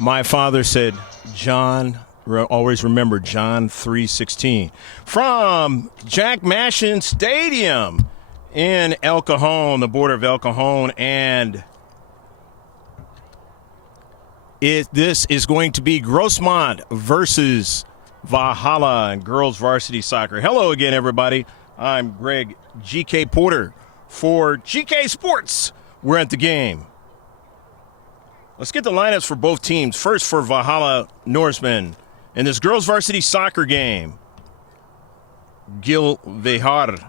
My father said, John, always remember John 3:16. From Jack Mashin Stadium in El Cajon, the border of El Cajon, and this is going to be Grossmont versus Valhalla and girls varsity soccer. Hello again, everybody. I'm Greg GK Porter for GK Sports. We're at the game. Let's get the lineups for both teams. First for Valhalla Norsemen in this girls varsity soccer game. Will Vejar,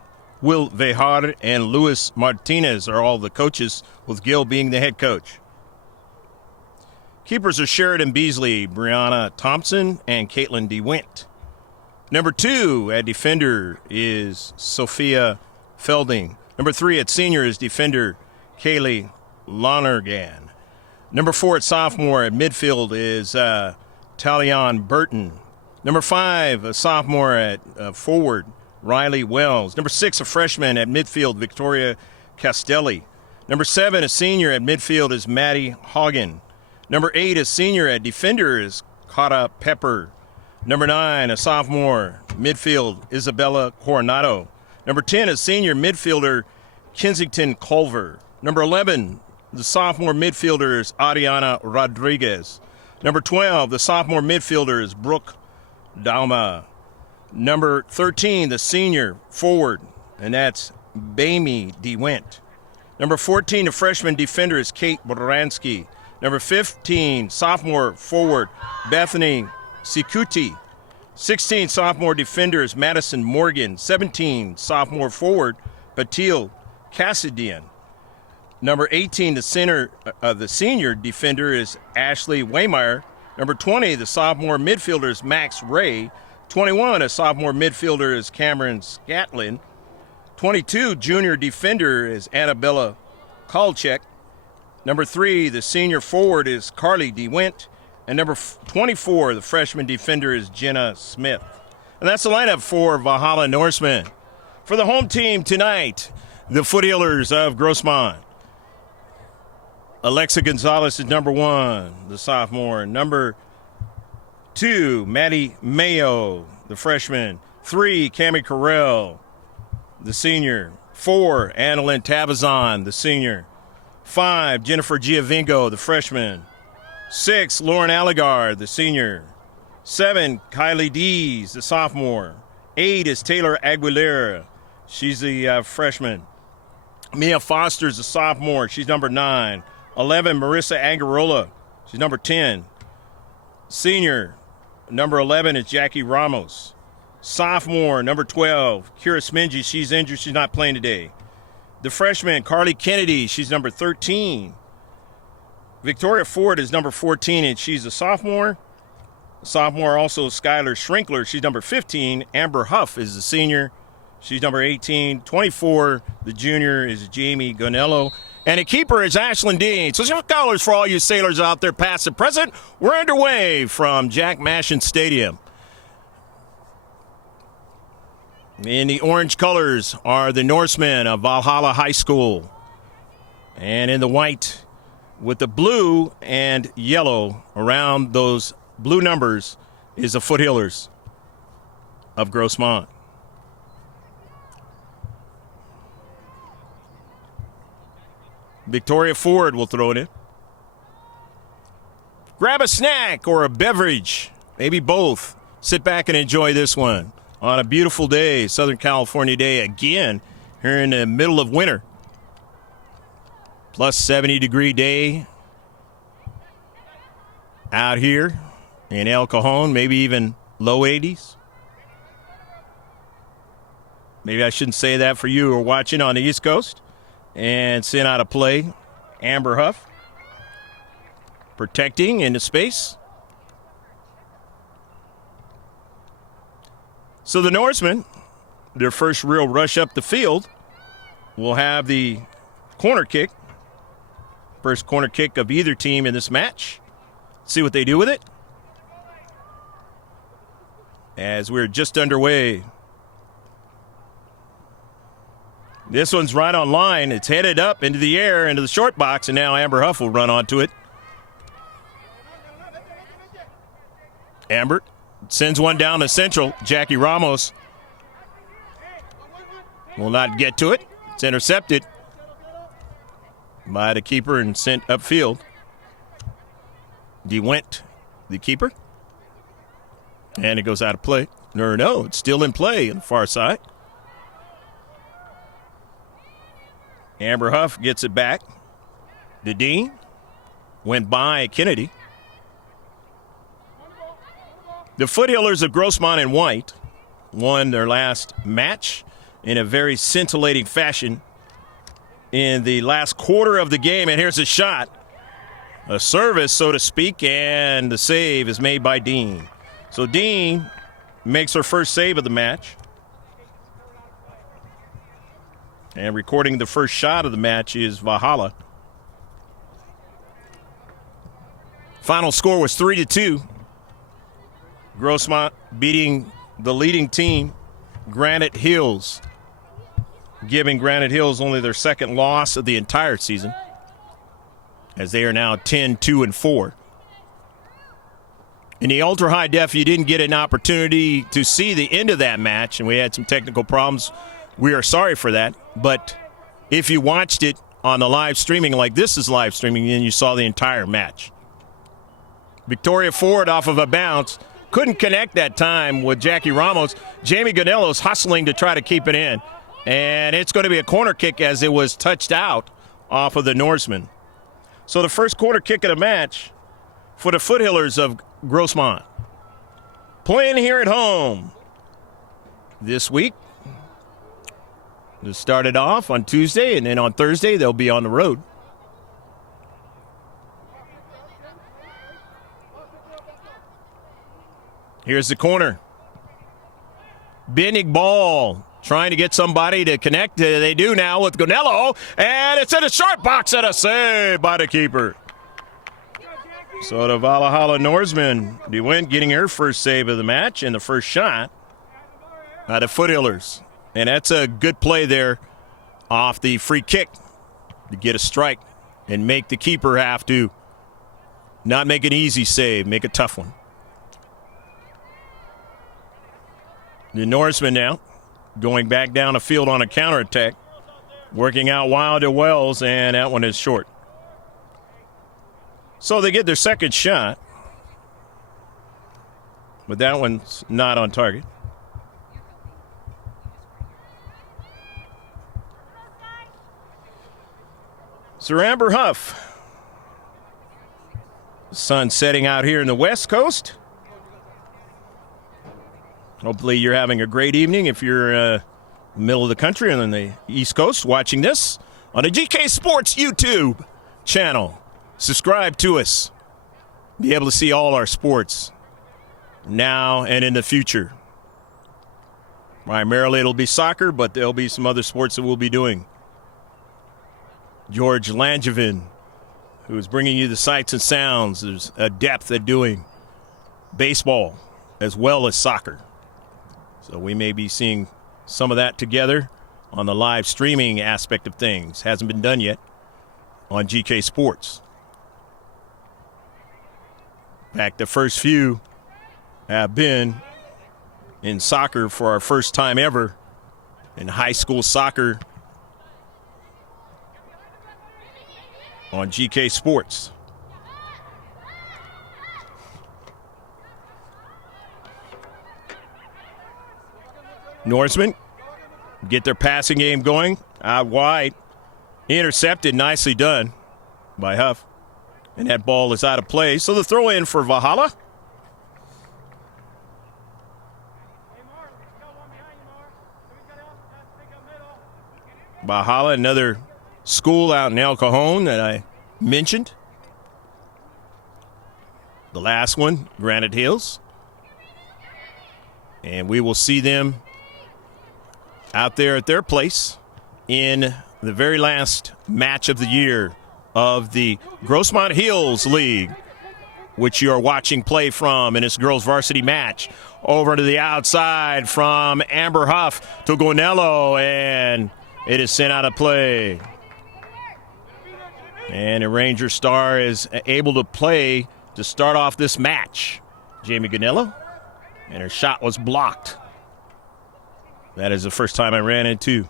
and Luis Martinez are all the coaches, with Gil being the head coach. Keepers are Sheridan Beasley, Brianna Thompson, and Caitlin DeWint. Number 2 at defender is Sophia Felding. Number 3 at senior is defender Kaylee Lonergan. Number 4 at sophomore at midfield is Talion Burton. Number 5, a sophomore at forward, Riley Wells. Number 6, a freshman at midfield, Victoria Castelli. Number 7, a senior at midfield is Maddie Hagen. Number 8, a senior at defender is Cara Pepper. Number 9, a sophomore midfield, Isabella Coronado. Number 10, a senior midfielder, Kensington Culver. Number 11, the sophomore midfielder is Ariana Rodriguez. Number 12, the sophomore midfielder is Brooke Dalma. Number 13, the senior forward, and that's Bamie DeWint. Number 14, the freshman defender is Kate Boransky. Number 15, sophomore forward, Bethany Sikuti. 16, sophomore defender is Madison Morgan. 17, sophomore forward, Patil Cassidian. Number 18, the senior defender is Ashley Waymeyer. Number 20, the sophomore midfielder is Max Ray. 21, a sophomore midfielder is Cameron Scatlin. 22, junior defender is Annabella Kalchek. Number 3, the senior forward is Carly DeWint. And number 24, the freshman defender is Jenna Smith. And that's the lineup for Valhalla Norsemen. For the home team tonight, the Foothillers of Grossmont. Alexa Gonzalez is number 1, the sophomore. Number 2, Maddie Mayo, the freshman. 3, Cami Carell, the senior. 4, Annalyn Tabazon, the senior. 5, Jennifer Giovingo, the freshman. 6, Lauren Alligar, the senior. 7, Kylie Dees, the sophomore. 8 is Taylor Aguilera. She's the freshman. Mia Foster's the sophomore. She's number 9. 11, Marissa Angarola. She's number 10. Senior, number 11 is Jackie Ramos. Sophomore, number 12, Kira Smingy. She's injured. She's not playing today. The freshman, Carly Kennedy. She's number 13. Victoria Ford is number 14, and she's a sophomore. Sophomore also Skylar Schrinkler. She's number 15. Amber Huff is the senior. She's number 18. 24, the junior, is Jamie Gonello. And the keeper is Ashlyn Dean. So some colors for all you sailors out there, past and present. We're underway from Jack Mashin Stadium. In the orange colors are the Norsemen of Valhalla High School. And in the white with the blue and yellow around those blue numbers is the Foothillers of Grossmont. Victoria Ford will throw it in. Grab a snack or a beverage, maybe both. Sit back and enjoy this one on a beautiful day, Southern California day again, here in the middle of winter. Plus 70-degree day out here in El Cajon, maybe even low 80s. Maybe I shouldn't say that for you who are watching on the East Coast. And sent out of play, Amber Huff. Protecting into space. So the Norsemen, their first real rush up the field, will have the corner kick. First corner kick of either team in this match. See what they do with it. As we're just underway. This one's right on line. It's headed up into the air, into the short box, and now Amber Huff will run onto it. Amber sends one down to Central. Jackie Ramos will not get to it. It's intercepted by the keeper and sent upfield. DeWint, the keeper. And it goes out of play. No, it's still in play on the far side. Amber Huff gets it back. The Dean went by Kennedy. The Foothillers of Grossmont and White won their last match in a very scintillating fashion in the last quarter of the game. And here's a shot. A service, so to speak, and the save is made by Dean. So Dean makes her first save of the match. And recording the first shot of the match is Valhalla. Final score was 3-2. Grossmont beating the leading team, Granite Hills, giving Granite Hills only their second loss of the entire season, as they are now 10-2-4. In the ultra high def, you didn't get an opportunity to see the end of that match, and we had some technical problems. We are sorry for that. But if you watched it on the live streaming, like this is live streaming, then you saw the entire match. Victoria Ford off of a bounce. Couldn't connect that time with Jackie Ramos. Jamie Ganello's hustling to try to keep it in. And it's going to be a corner kick as it was touched out off of the Norseman. So the first corner kick of the match for the Foothillers of Grossmont. Playing here at home this week. They started off on Tuesday, and then on Thursday they'll be on the road. Here's the corner. Bending ball, trying to get somebody to connect. They do now with Gonello, and it's in a sharp box and a save by the keeper. So the Valhalla Norseman, DeWint getting her first save of the match and the first shot by the Foothillers. And that's a good play there off the free kick to get a strike and make the keeper have to not make an easy save, make a tough one. The Norseman now going back down the field on a counterattack, working out Wild to Wells, and that one is short. So they get their second shot, but that one's not on target. Sir Amber Huff. The sun setting out here in the West Coast. Hopefully you're having a great evening if you're middle of the country and on the East Coast watching this on the GK Sports YouTube channel. Subscribe to us. Be able to see all our sports now and in the future. Primarily it'll be soccer, but there'll be some other sports that we'll be doing. George Langevin, who is bringing you the sights and sounds. There's a depth at doing baseball as well as soccer. So we may be seeing some of that together on the live streaming aspect of things. Hasn't been done yet on GK Sports. In fact, the first few have been in soccer for our first time ever in high school soccer on GK Sports. Norsemen get their passing game going out wide. Intercepted, nicely done by Huff. And that ball is out of play. So the throw in for Valhalla. Valhalla, another school out in El Cajon that I mentioned. The last one, Granite Hills. And we will see them out there at their place in the very last match of the year of the Grossmont Hills League, which you are watching play from in this girls varsity match. Over to the outside from Amber Huff to Gonello, and it is sent out of play. And a Ranger star is able to play to start off this match Jamie Ganello, and her shot was blocked. That is the first time I ran into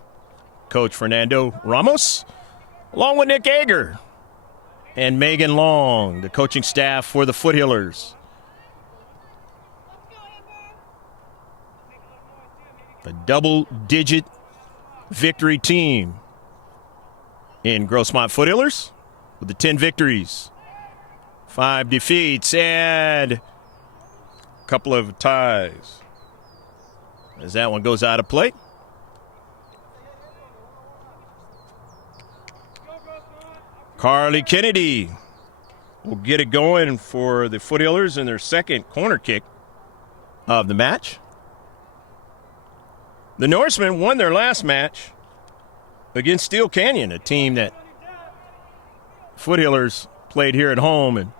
Coach Fernando Ramos, along with Nick Ager and Megan Long, the coaching staff for the Foothillers. A double-digit victory team in Grossmont Foothillers with the 10 victories, 5 defeats, and a couple of ties. As that one goes out of play. Carly Kennedy will get it going for the Foothillers in their second corner kick of the match. The Norsemen won their last match against Steel Canyon, a team that Foothillers played here at home and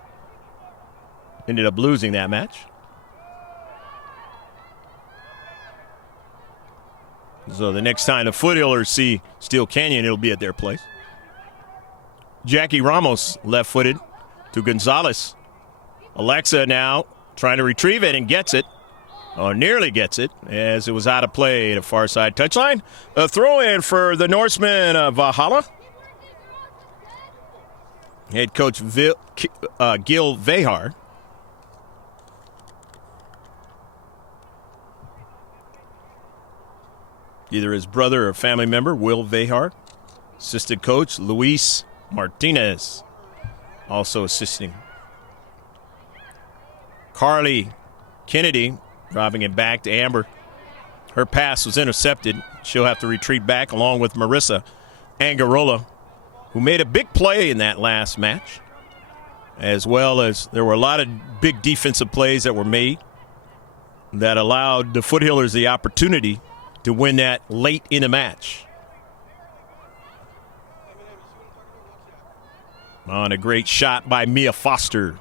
ended up losing that match. So the next time the Foothillers see Steel Canyon, it'll be at their place. Jackie Ramos left-footed to Gonzalez. Alexa now trying to retrieve it and gets it. Or nearly gets it as it was out of play at a far side touchline. A throw-in for the Norsemen of Valhalla. Head coach Gil Vehar. Either his brother or family member, Will Vehar. Assistant coach Luis Martinez, also assisting. Carly Kennedy dropping it back to Amber. Her pass was intercepted. She'll have to retreat back along with Marissa Angarola, who made a big play in that last match, as well as there were a lot of big defensive plays that were made that allowed the Foothillers the opportunity to win that late in the match. On a great shot by Mia Foster.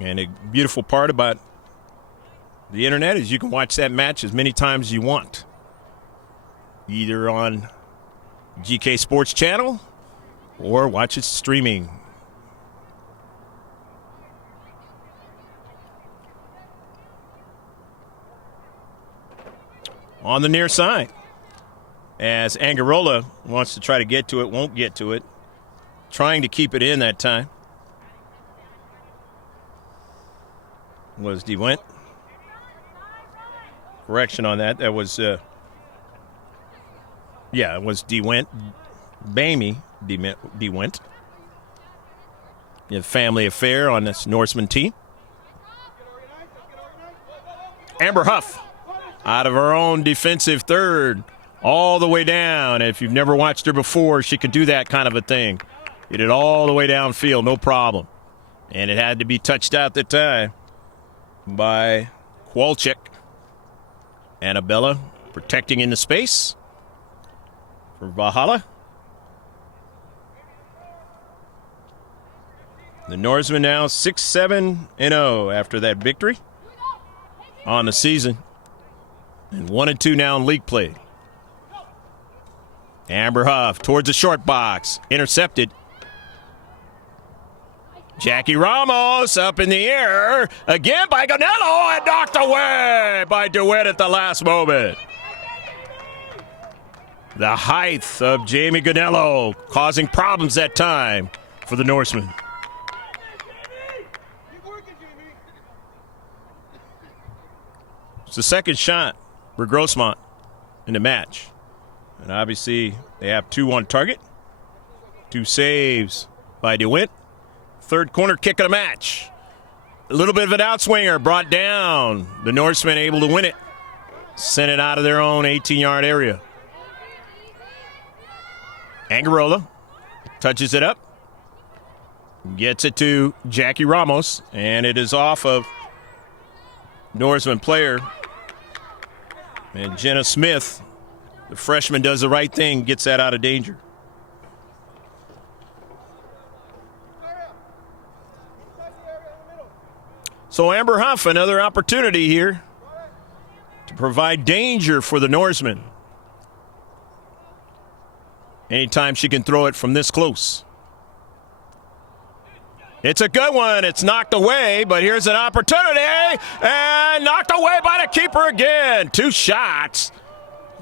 And a beautiful part about the internet is you can watch that match as many times as you want. Either on GK Sports Channel or watch it streaming. On the near side, as Angarola wants to try to get to it, won't get to it. Trying to keep it in that time was DeWent. Correction on that. That was, it was DeWent. Bamey DeWent. A family affair on this Norseman team. Amber Huff out of her own defensive third all the way down. If you've never watched her before, she could do that kind of a thing. Get it all the way downfield, no problem. And it had to be touched out that time by Kowalczyk. Annabella protecting in the space for Valhalla. The Norsemen now 6-7-0 after that victory on the season. And 1-2 now in league play. Amber Huff towards the short box. Intercepted. Jackie Ramos up in the air. Again by Ganello and knocked away by DeWitt at the last moment. The height of Jamie Ganello causing problems that time for the Norsemen. It's the second shot for Grossmont in the match. And obviously they have 2 on target. 2 saves by DeWitt. Third corner kick of the match. A little bit of an outswinger brought down. The Norsemen able to win it. Sent it out of their own 18-yard area. Angarola touches it up. Gets it to Jackie Ramos. And it is off of Norseman player. And Jenna Smith, the freshman, does the right thing, gets that out of danger. So Amber Huff, another opportunity here to provide danger for the Norsemen. Anytime she can throw it from this close. It's a good one. It's knocked away, but here's an opportunity. And knocked away by the keeper again. 2 shots.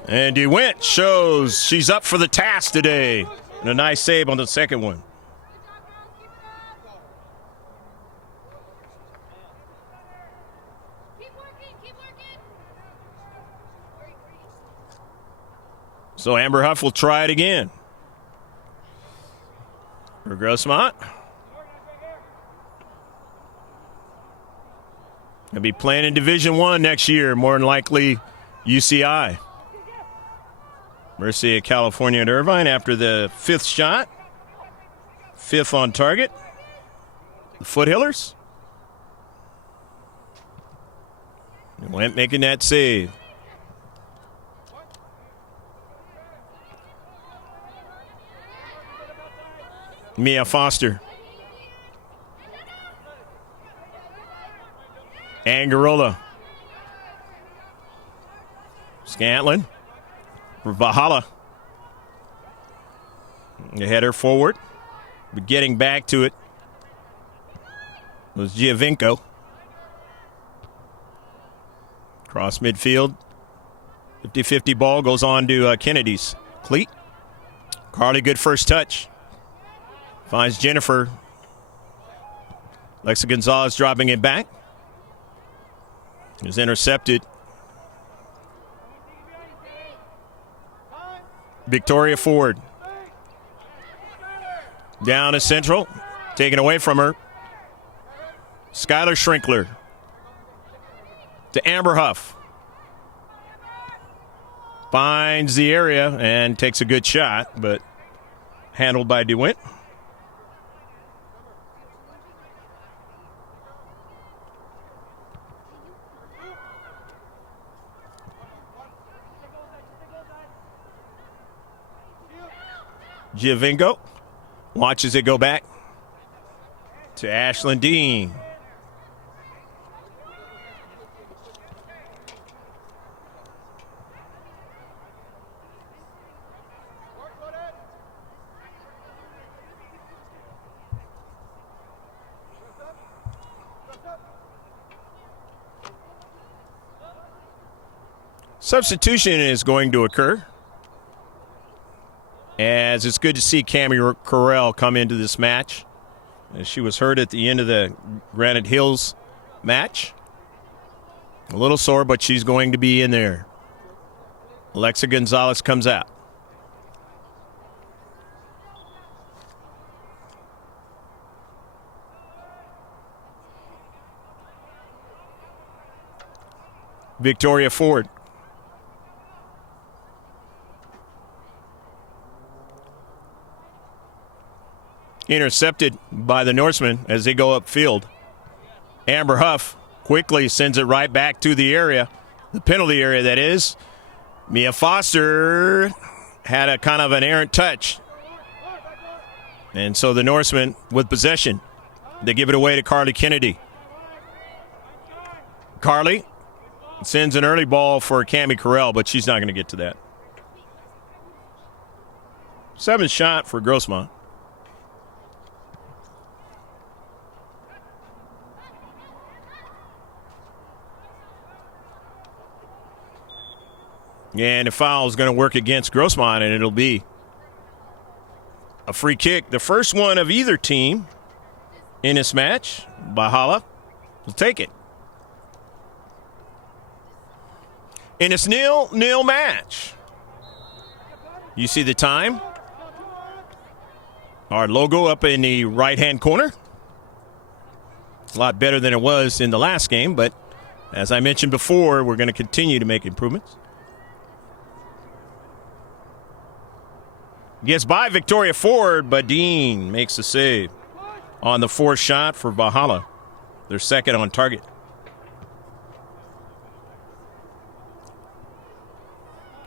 And DeWint shows she's up for the task today. And a nice save on the second one. So Amber Huff will try it again. For Grossmont. He'll be playing in Division I next year, more than likely UCI. Mercy of California at Irvine after the 5th shot. 5th on target. The Foothillers. Went making that save. Mia Foster. Angarola. Scantlin for Valhalla. The header forward. But getting back to it was Giovinco. Cross midfield. 50-50 ball goes on to Kennedy's cleat. Carly, good first touch. Finds Jennifer. Alexa Gonzalez dropping it back. Is intercepted. Victoria Ford. Down to Central. Taken away from her. Skylar Schrinkler. To Amber Huff. Finds the area and takes a good shot, but handled by DeWint. Giovinco watches it go back to Ashlyn Dean. Substitution is going to occur, as it's good to see Cammie Correll come into this match. As she was hurt at the end of the Granite Hills match. A little sore, but she's going to be in there. Alexa Gonzalez comes out. Victoria Ford. Intercepted by the Norsemen as they go upfield. Amber Huff quickly sends it right back to the area, the penalty area that is. Mia Foster had a kind of an errant touch. And so the Norsemen with possession. They give it away to Carly Kennedy. Carly sends an early ball for Cammie Correll, but she's not going to get to that. 7th shot for Grossmont. And the foul is going to work against Grossmont, and it'll be a free kick. The first one of either team in this match. Valhalla will take it. In this 0-0 match. You see the time. Our logo up in the right-hand corner. A lot better than it was in the last game, but as I mentioned before, we're going to continue to make improvements. Gets by Victoria Ford, but Dean makes the save on the 4th shot for Valhalla. Their second on target.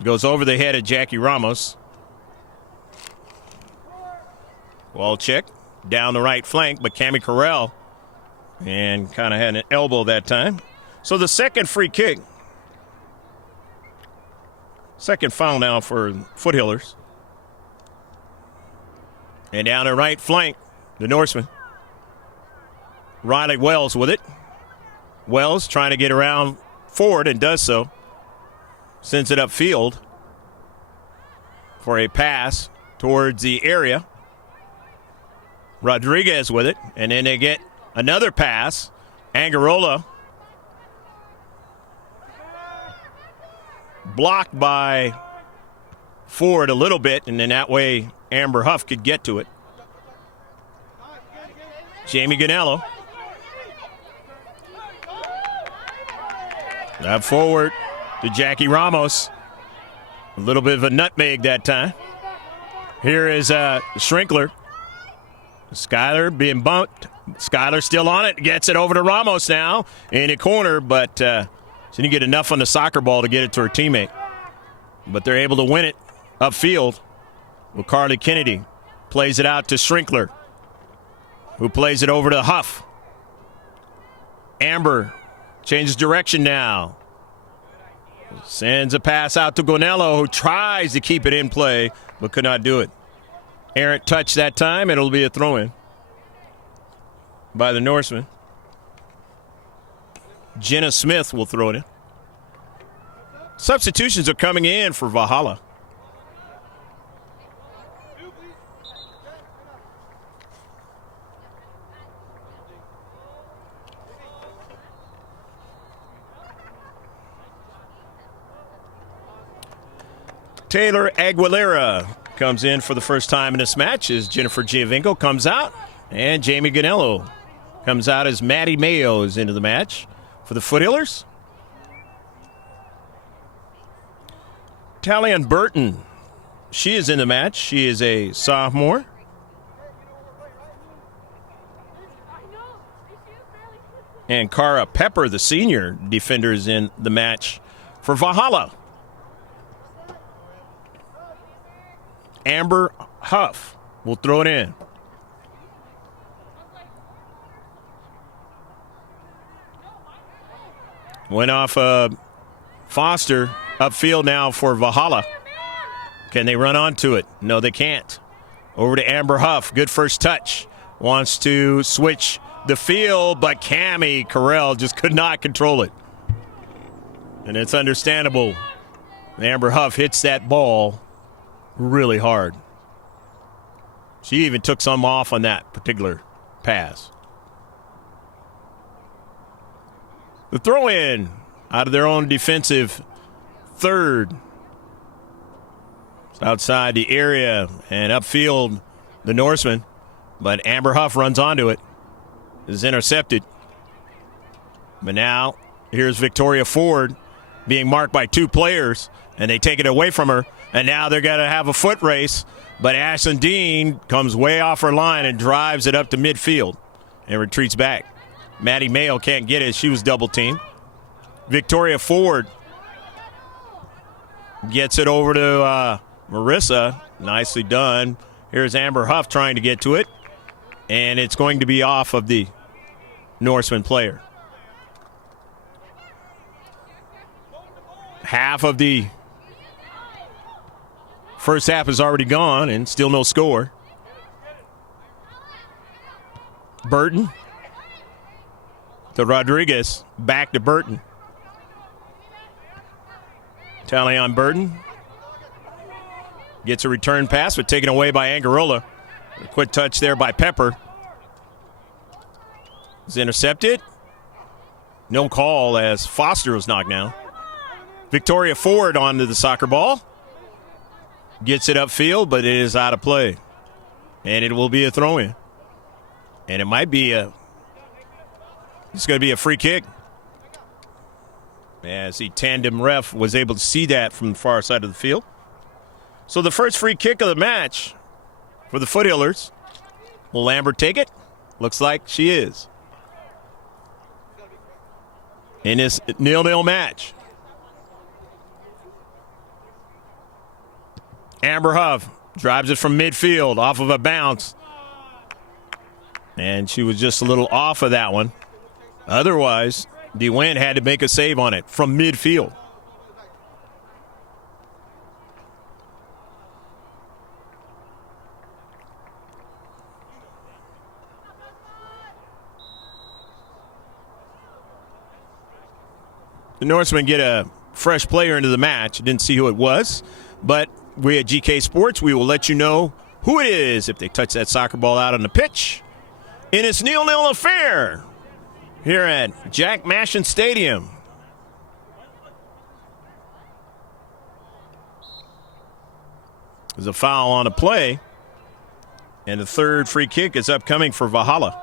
Goes over the head of Jackie Ramos. Wall check down the right flank, but Cammie Correll and kind of had an elbow that time. So the second free kick. Second foul now for Foothillers. And down the right flank, the Norseman. Riley Wells with it. Wells trying to get around Ford and does so. Sends it upfield for a pass towards the area. Rodriguez with it, and then they get another pass. Angarola blocked by Ford a little bit, and then that way Amber Huff could get to it. Jamie Ganello. Up forward to Jackie Ramos. A little bit of a nutmeg that time. Here is Schrinkler. Skyler being bumped. Skyler still on it. Gets it over to Ramos now in a corner, but she didn't get enough on the soccer ball to get it to her teammate. But they're able to win it upfield. Well, Carly Kennedy plays it out to Schrinkler, who plays it over to Huff. Amber changes direction now. Sends a pass out to Gonello, who tries to keep it in play, but could not do it. Errant touch that time, and it'll be a throw-in by the Norseman. Jenna Smith will throw it in. Substitutions are coming in for Valhalla. Taylor Aguilera comes in for the first time in this match as Jennifer Giovinco comes out, and Jamie Ganello comes out as Maddie Mayo is into the match for the Foothillers. Talion Burton, she is in the match. She is a sophomore. And Cara Pepper, the senior defender, is in the match for Valhalla. Amber Huff will throw it in. Went off Foster upfield now for Valhalla. Can they run onto it? No, they can't. Over to Amber Huff. Good first touch. Wants to switch the field, but Cammie Carell just could not control it. And it's understandable. Amber Huff hits that ball really hard. She even took some off on that particular pass. The throw-in out of their own defensive third. It's outside the area and upfield, the Norseman. But Amber Huff runs onto it. Is intercepted. But now, here's Victoria Ford being marked by two players, and they take it away from her. And now they're going to have a foot race. But Ashlyn Dean comes way off her line and drives it up to midfield and retreats back. Maddie Mayo can't get it. She was double teamed. Victoria Ford gets it over to Marissa. Nicely done. Here's Amber Huff trying to get to it. And it's going to be off of the Norseman player. Half of the first half is already gone and still no score. Burton to Rodriguez. Back to Burton. Talion Burton gets a return pass, but taken away by Angarola. A quick touch there by Pepper. Is intercepted. No call as Foster was knocked down. Victoria Ford onto the soccer ball. Gets it upfield, but it is out of play. And it will be a throw-in. And it might be it's going to be a free kick. As the tandem ref was able to see that from the far side of the field. So the first free kick of the match for the Foothillers. Will Lambert take it? Looks like she is. In this 0-0 match. Amber Huff drives it from midfield off of a bounce. And she was just a little off of that one. Otherwise, DeWint had to make a save on it from midfield. the Norsemen get a fresh player into the match. Didn't see who it was, but we at GK Sports, we will let you know who it is if they touch that soccer ball out on the pitch. In its 0-0 affair here at Jack Mashin Stadium. There's a foul on a play, and the third free kick is upcoming for Valhalla.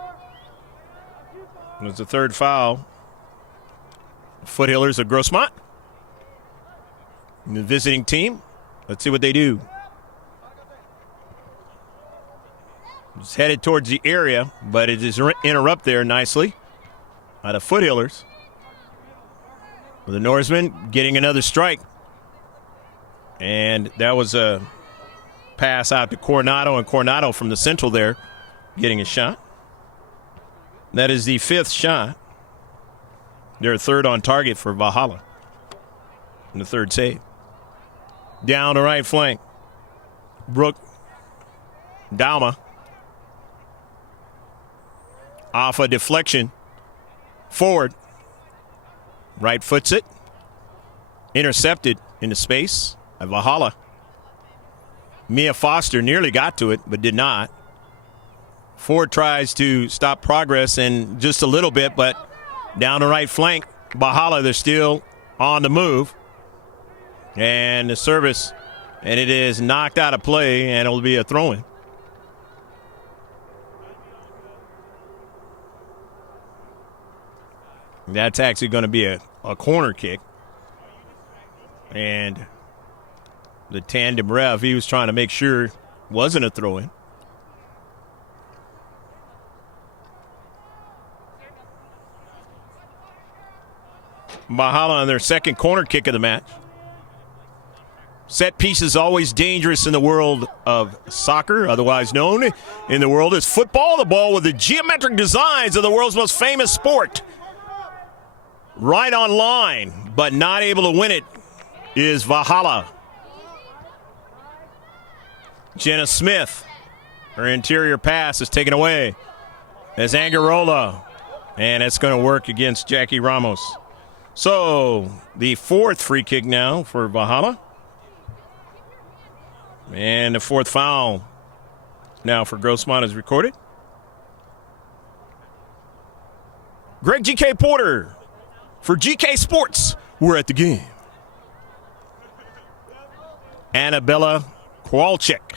There's the third foul. Foothillers of Grossmont. The visiting team. Let's see what they do. It's headed towards the area, but it is interrupted there nicely by the Foothillers. The Norsemen getting another strike. And that was a pass out to Coronado, and Coronado from the central there getting a shot. That is the fifth shot. They're third on target for Valhalla in the third save. Down the right flank. Brooke Dauma. Off a deflection. Forward. Right foots it. Intercepted into space by Valhalla. Mia Foster nearly got to it, but did not. Ford tries to stop progress in just a little bit, but down the right flank, Valhalla, they're still on the move. And the service, and it is knocked out of play, and it'll be a throw-in. That's actually going to be a corner kick. And the tandem ref, he was trying to make sure it wasn't a throw-in. Valhalla on their second corner kick of the match. Set piece is always dangerous in the world of soccer, otherwise known in the world as football. The ball with the geometric designs of the world's most famous sport. Right on line, but not able to win it is Valhalla. Jenna Smith, her interior pass is taken away as Angarola, and it's going to work against Jackie Ramos. So the fourth free kick now for Valhalla. And the fourth foul now for Grossmont is recorded. Greg GK Porter for GK Sports. We're at the game. Annabella Kowalczyk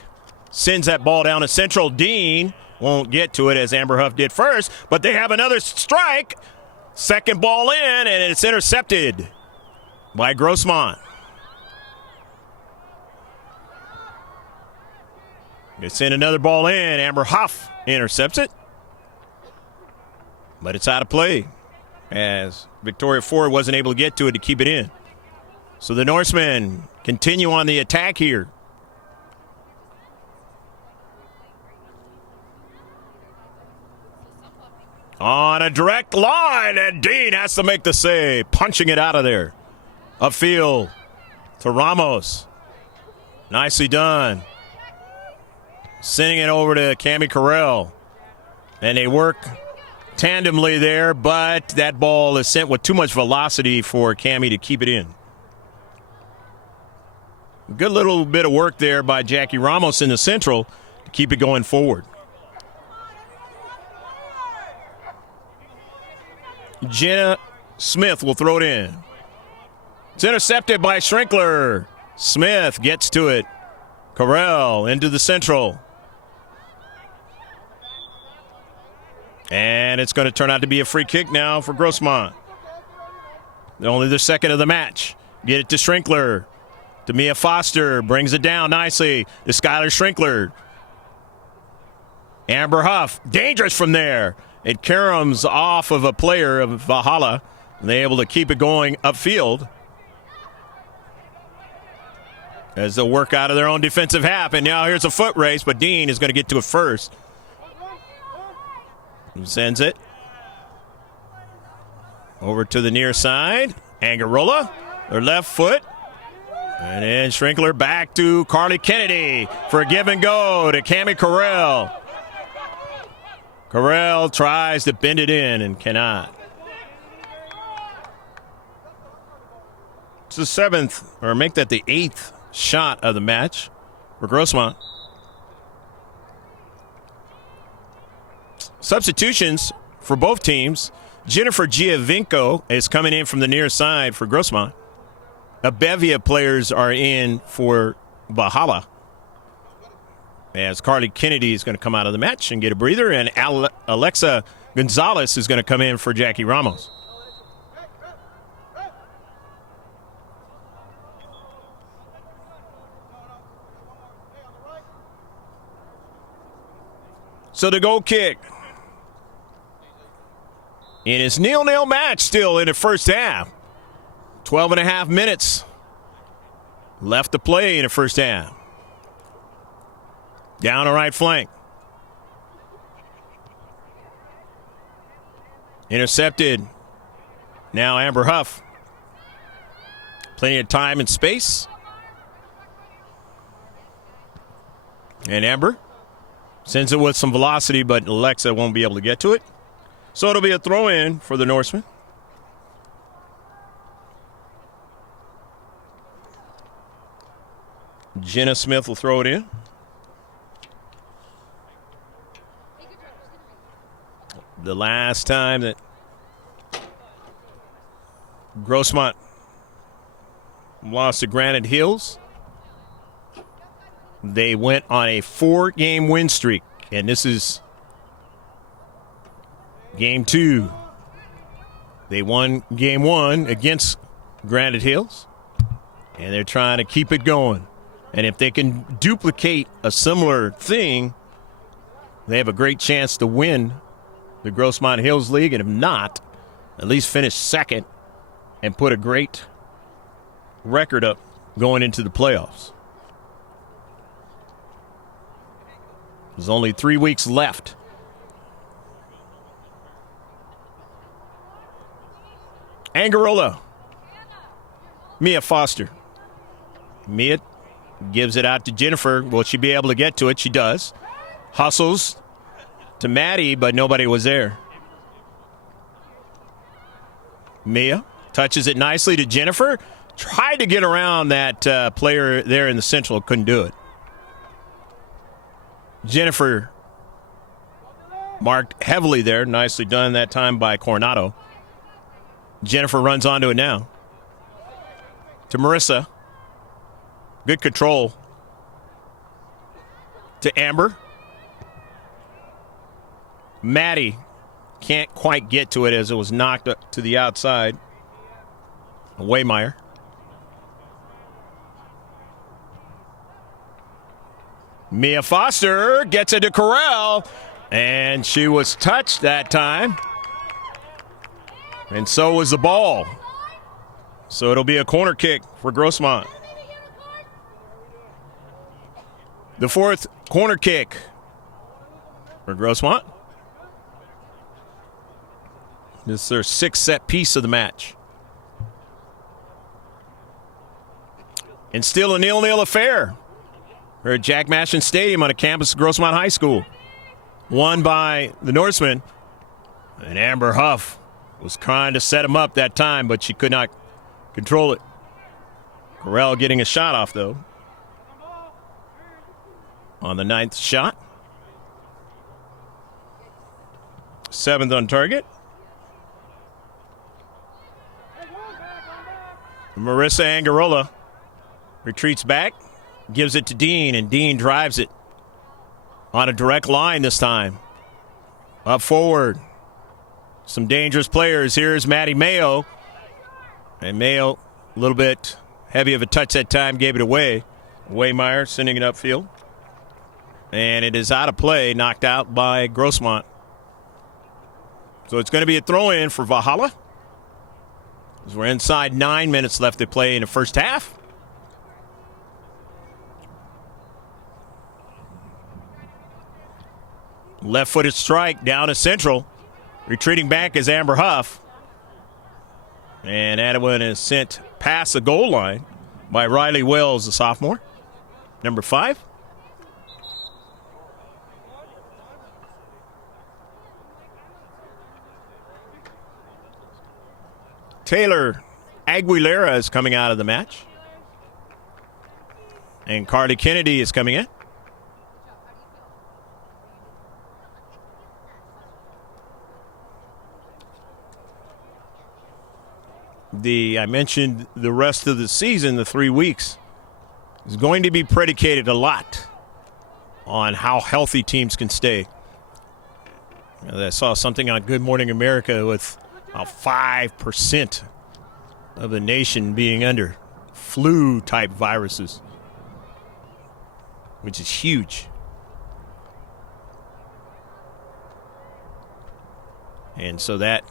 sends that ball down to central. Dean won't get to it as Amber Huff did first, but they have another strike. Second ball in, and it's intercepted by Grossmont. They send another ball in. Amber Huff intercepts it. But it's out of play as Victoria Ford wasn't able to get to it to keep it in. So the Norsemen continue on the attack here. On a direct line, and Dean has to make the save, punching it out of there. Upfield to Ramos. Nicely done. Sending it over to Cami Carell. And they work tandemly there, but that ball is sent with too much velocity for Cami to keep it in. Good little bit of work there by Jackie Ramos in the central to keep it going forward. Jenna Smith will throw it in. It's intercepted by Schrinkler. Smith gets to it. Carell into the central. And it's going to turn out to be a free kick now for Grossmont. Only the second of the match. Get it to Schrinkler. To Mia Foster. Brings it down nicely to Skylar Schrinkler. Amber Huff. Dangerous from there. It caroms off of a player of Valhalla. And they're able to keep it going upfield as they'll work out of their own defensive half. And now here's a foot race, but Dean is going to get to it first. Sends it over to the near side. Angarola, their left foot. And then Schrinkler back to Carly Kennedy for a give and go to Cami Carell. Carell tries to bend it in and cannot. It's the 7th, or make that the 8th shot of the match for Grossmont. Substitutions for both teams. Jennifer Giovinco is coming in from the near side for Grossmont. A bevy of players are in for Valhalla, as Carly Kennedy is going to come out of the match and get a breather, and Alexa Gonzalez is going to come in for Jackie Ramos. So the goal kick. And it's 0-0 match still in the first half. 12 and a half minutes left to play in the first half. Down the right flank. Intercepted. Now Amber Huff. Plenty of time and space. And Amber sends it with some velocity, but Alexa won't be able to get to it. So it'll be a throw-in for the Norsemen. Jenna Smith will throw it in. The last time that Grossmont lost to Granite Hills, they went on a 4-game win streak, and this is game 2. They won game 1 against Granite Hills, and they're trying to keep it going. And if they can duplicate a similar thing, they have a great chance to win the Grossmont Hills League, and if not, at least finish second and put a great record up going into the playoffs. There's only 3 weeks left. Angarola. Mia Foster. Mia gives it out to Jennifer. Will she be able to get to it? She does. Hustles to Maddie, but nobody was there. Mia touches it nicely to Jennifer. Tried to get around that player there in the central. Couldn't do it. Jennifer marked heavily there. Nicely done that time by Coronado. Jennifer runs onto it now. To Marissa. Good control. To Amber. Maddie can't quite get to it as it was knocked up to the outside. Waymeyer. Mia Foster gets it to Corral, and she was touched that time. And so was the ball. So it'll be a corner kick for Grossmont. The 4th corner kick for Grossmont. This is their 6th set piece of the match. And still a 0-0 affair. We're at Jack Mashin Stadium on a campus of Grossmont High School. Won by the Norsemen. And Amber Huff was trying to set him up that time, but she could not control it. Corral getting a shot off, though. On the 9th shot. 7th on target. Marissa Angarola retreats back, gives it to Dean, and Dean drives it on a direct line this time. Up forward. Some dangerous players. Here's Maddie Mayo. And Mayo, a little bit heavy of a touch that time, gave it away. Waymeyer sending it upfield. And it is out of play, knocked out by Grossmont. So it's going to be a throw-in for Valhalla. As we're inside 9 minutes left to play in the first half. Left-footed strike down to central. Retreating back is Amber Huff. And that one is sent past the goal line by Riley Wells, the sophomore. Number 5. Taylor Aguilera is coming out of the match. And Carly Kennedy is coming in. I mentioned the rest of the season, the 3 weeks, is going to be predicated a lot on how healthy teams can stay. I saw something on Good Morning America with about 5% of the nation being under flu-type viruses, which is huge. And so that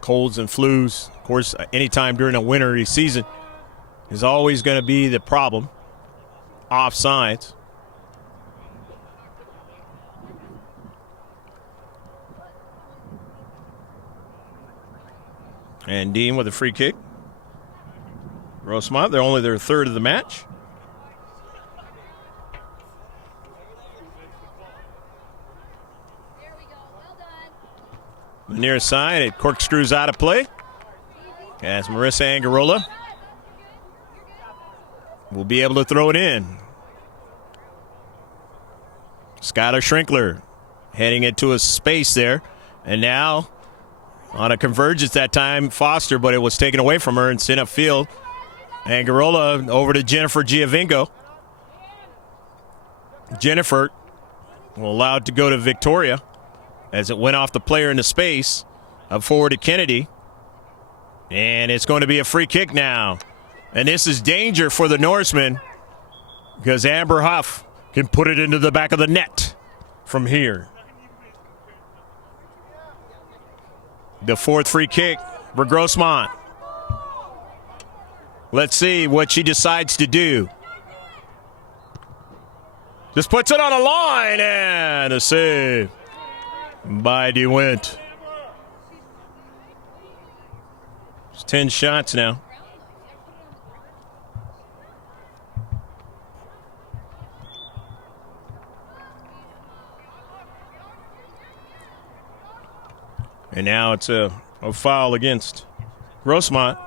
colds and flus, of course, anytime during a winter season is always going to be the problem. Offsides. And Dean with a free kick. Grossmont, they're only their third of the match. The near side, it corkscrews out of play. As Marissa Angarola will be able to throw it in. Skylar Schrinkler heading into a space there. And now on a convergence that time, Foster, but it was taken away from her and sent upfield. Angarola over to Jennifer Giovinco. Jennifer will allow it to go to Victoria as it went off the player in the space. Up forward to Kennedy. And it's going to be a free kick now. And this is danger for the Norsemen because Amber Huff can put it into the back of the net from here. The fourth free kick for Grossmont. Let's see what she decides to do. Just puts it on a line and a save by DeWint. It's 10 shots now. And now it's a foul against Grossmont.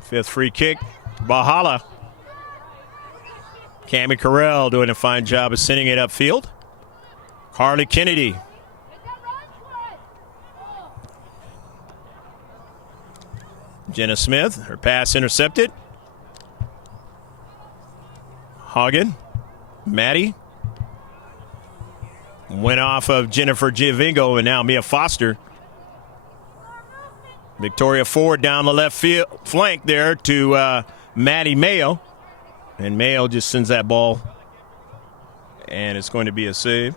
Fifth free kick, Valhalla. Cammie Carell doing a fine job of sending it upfield. Carly Kennedy. Jenna Smith, her pass intercepted. Hagen, Maddie. Went off of Jennifer Giovinco and now Mia Foster. Victoria Ford down the left flank there to Maddie Mayo. And Mayo just sends that ball. And it's going to be a save.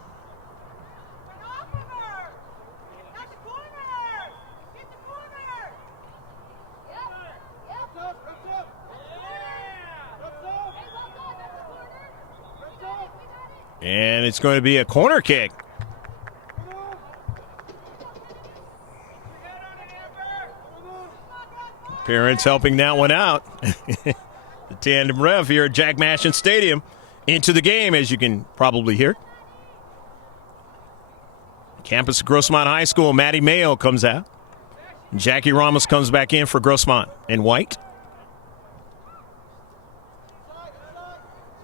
And it's going to be a corner kick. Parents helping that one out. The tandem ref here at Jack Mashin Stadium into the game, as you can probably hear. Campus of Grossmont High School, Maddie Mayo comes out. Jackie Ramos comes back in for Grossmont in white.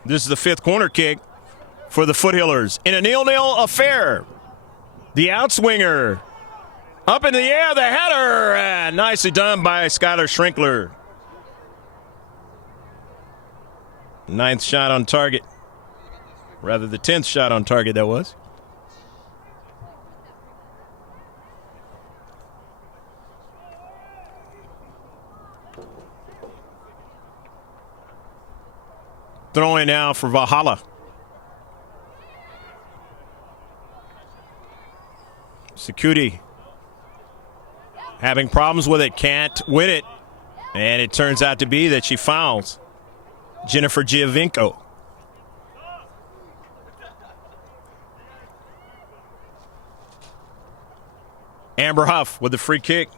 This is the fifth corner kick for the Foothillers in a 0-0 affair. The outswinger up in the air, the header, and nicely done by Skylar Schrinkler. Ninth shot on target. Rather, the 10th shot on target, that was. Throwing now for Valhalla. Security having problems with it, can't win it. And it turns out to be that she fouls Jennifer Giovinco. Amber Huff with the free kick.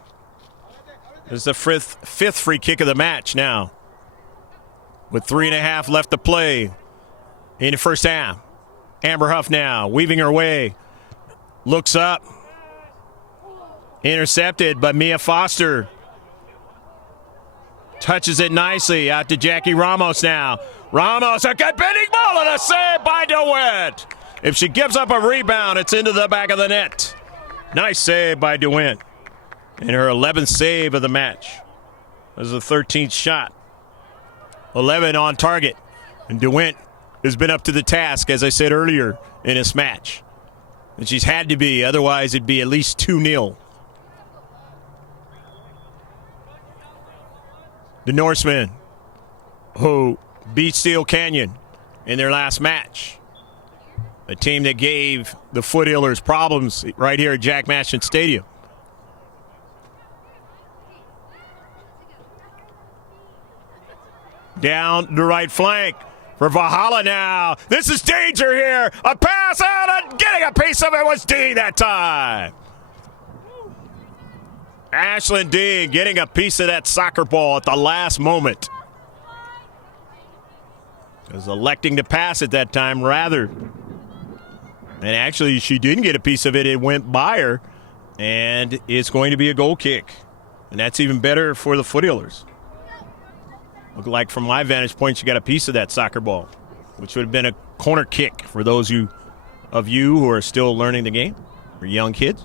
This is the fifth free kick of the match now. With 3.5 left to play in the first half. Amber Huff now weaving her way. Looks up. Intercepted, but Mia Foster touches it nicely out to Jackie Ramos now. Ramos, a good bending ball and a save by DeWitt. If she gives up a rebound, it's into the back of the net. Nice save by DeWitt. And her 11th save of the match. This is the 13th shot. 11 on target. And DeWitt has been up to the task, as I said earlier, in this match. And she's had to be, otherwise it'd be at least 2-0. The Norsemen, who beat Steel Canyon in their last match. A team that gave the Foothillers problems right here at Jack Mashon Stadium. Down the right flank for Valhalla now. This is danger here. A pass out and getting a piece of it was Dean that time. Ashlyn Dean getting a piece of that soccer ball at the last moment. Was electing to pass it that time rather. And actually, she didn't get a piece of it. It went by her. And it's going to be a goal kick. And that's even better for the Foothillers. Looked like from my vantage point, she got a piece of that soccer ball, which would have been a corner kick for those of you who are still learning the game, or young kids.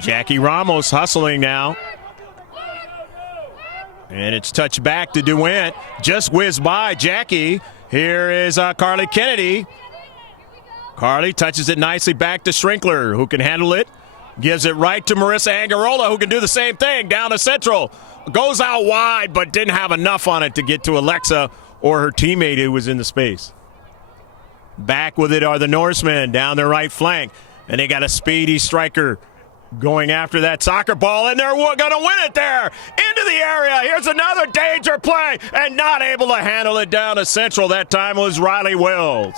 Jackie Ramos hustling now. And it's touched back to DeWitt. Just whizzed by Jackie. Here is Carly Kennedy. Carly touches it nicely back to Schrinkler, who can handle it. Gives it right to Marissa Angarola, who can do the same thing. Down to Central. Goes out wide, but didn't have enough on it to get to Alexa or her teammate who was in the space. Back with it are the Norsemen down their right flank. And they got a speedy striker going after that soccer ball, and they're going to win it there into the area. Here's another danger play, and not able to handle it down to Central. That time was Riley Wills.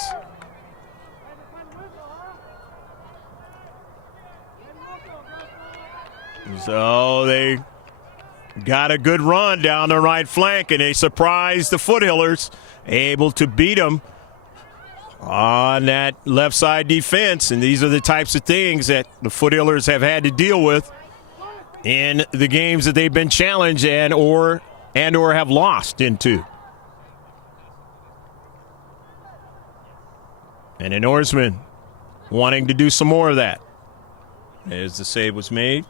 So they got a good run down the right flank, and they surprised the Foothillers, able to beat them on that left side defense. And these are the types of things that the Foothillers have had to deal with in the games that they've been challenged and or have lost into. And the Norsemen wanting to do some more of that as the save was made.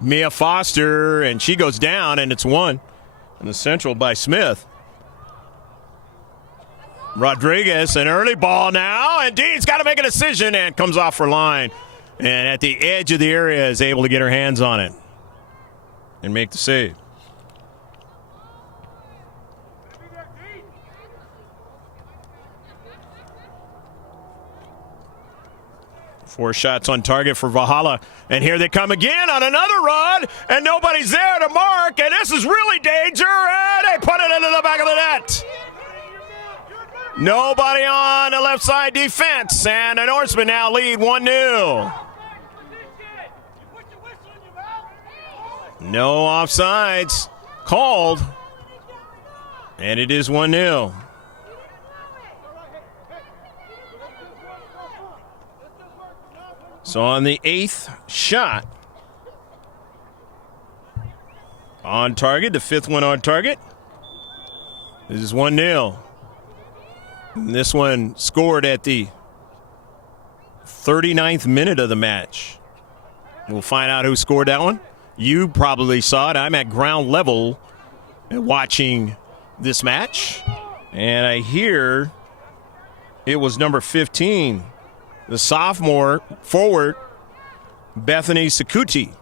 Mia Foster, and she goes down, and it's won in the Central by Smith. Rodriguez, an early ball now, and Dean's got to make a decision, and comes off her line. And at the edge of the area is able to get her hands on it and make the save. Four shots on target for Valhalla. And here they come again on another run. And nobody's there to mark. And this is really danger. And they put it into the back of the net. Nobody on the left side defense. And the Norsemen now lead 1-0. No offsides called. And it is 1-0. So on the 8th shot, on target, the 5th one on target, this is 1-0. And this one scored at the 39th minute of the match. We'll find out who scored that one. You probably saw it. I'm at ground level watching this match. And I hear it was number 15. The sophomore forward, Bethany Sakuti.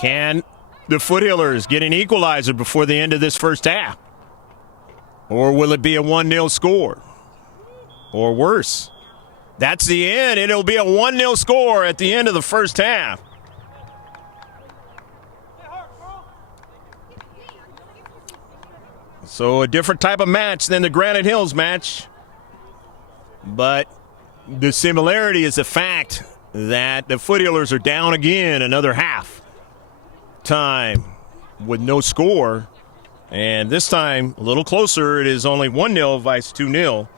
Can the Foothillers get an equalizer before the end of this first half? Or will it be a 1-0 score? Or worse? That's the end. It'll be a 1-0 score at the end of the first half. So a different type of match than the Granite Hills match. But the similarity is the fact that the Foot Healers are down again another half time with no score. And this time, a little closer. It is only 1-0 vice 2-0.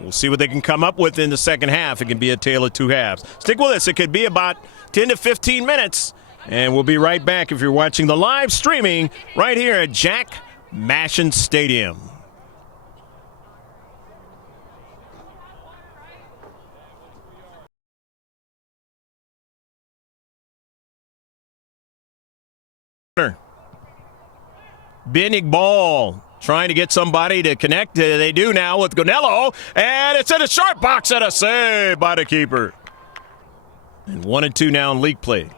We'll see what they can come up with in the second half. It can be a tale of two halves. Stick with us. It could be about 10 to 15 minutes. And we'll be right back if you're watching the live streaming right here at Jack Mashin Stadium. Big ball, trying to get somebody to connect. They do now with Gonello, and it's in a short box and a save by the keeper. And 1-2 now in league play.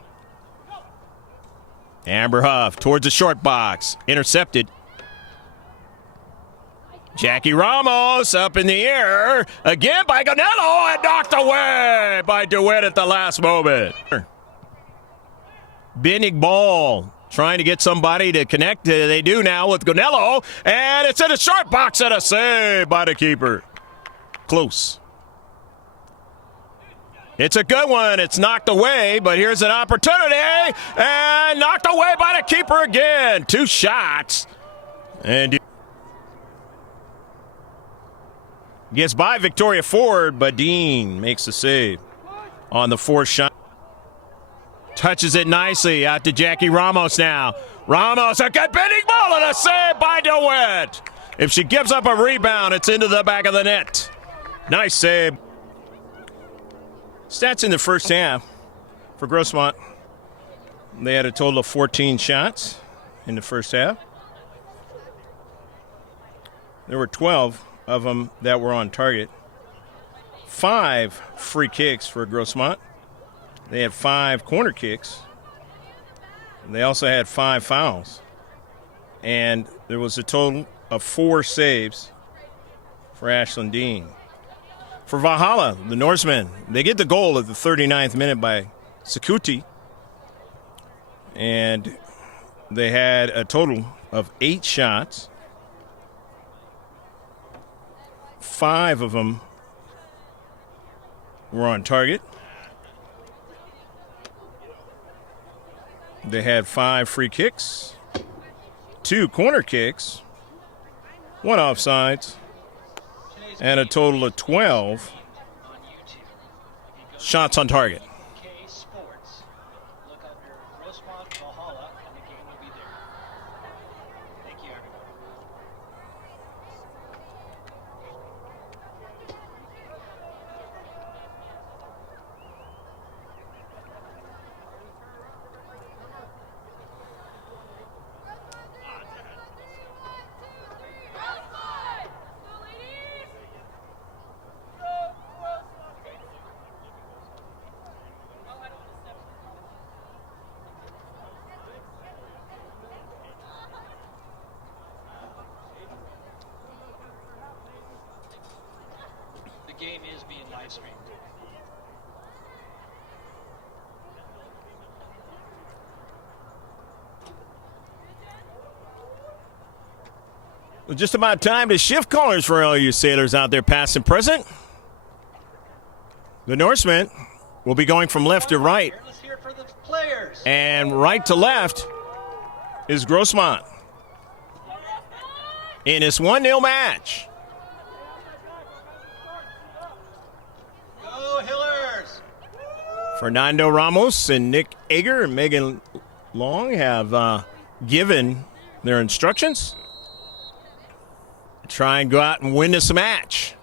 Amber Huff towards the short box, intercepted. Jackie Ramos up in the air, again by Gonello, and knocked away by DeWitt at the last moment. Big ball, trying to get somebody to connect. They do now with Gonello, and it's in a short box and a save by the keeper. Close. It's a good one. It's knocked away, but here's an opportunity, and knocked away by the keeper again. 2 shots. And gets by Victoria Ford, but Dean makes the save on the 4th shot. Touches it nicely out to Jackie Ramos now. Ramos, a good bending ball and a save by DeWitt. If she gives up a rebound, it's into the back of the net. Nice save. Stats in the first half for Grossmont. They had a total of 14 shots in the first half. There were 12 of them that were on target. 5 free kicks for Grossmont. They had 5 corner kicks. They also had 5 fouls. And there was a total of 4 saves for Ashlyn Dean. For Valhalla, the Norsemen, they get the goal at the 39th minute by Sakuti. And they had a total of 8 shots. 5 of them were on target. They had 5 free kicks, 2 corner kicks, 1 offsides, and a total of 12 shots on target. Look under Grossmont, Valhalla, and the game will be there. Thank you, everyone. The game is being live streamed. Well, just about time to shift colors for all you sailors out there, past and present. The Norsemen will be going from left to right. Let's hear it for the players. And right to left is Grossmont in this 1-0 match. Go Hillers! Fernando Ramos and Nick Ager and Megan Long have given their instructions to try and go out and win this match.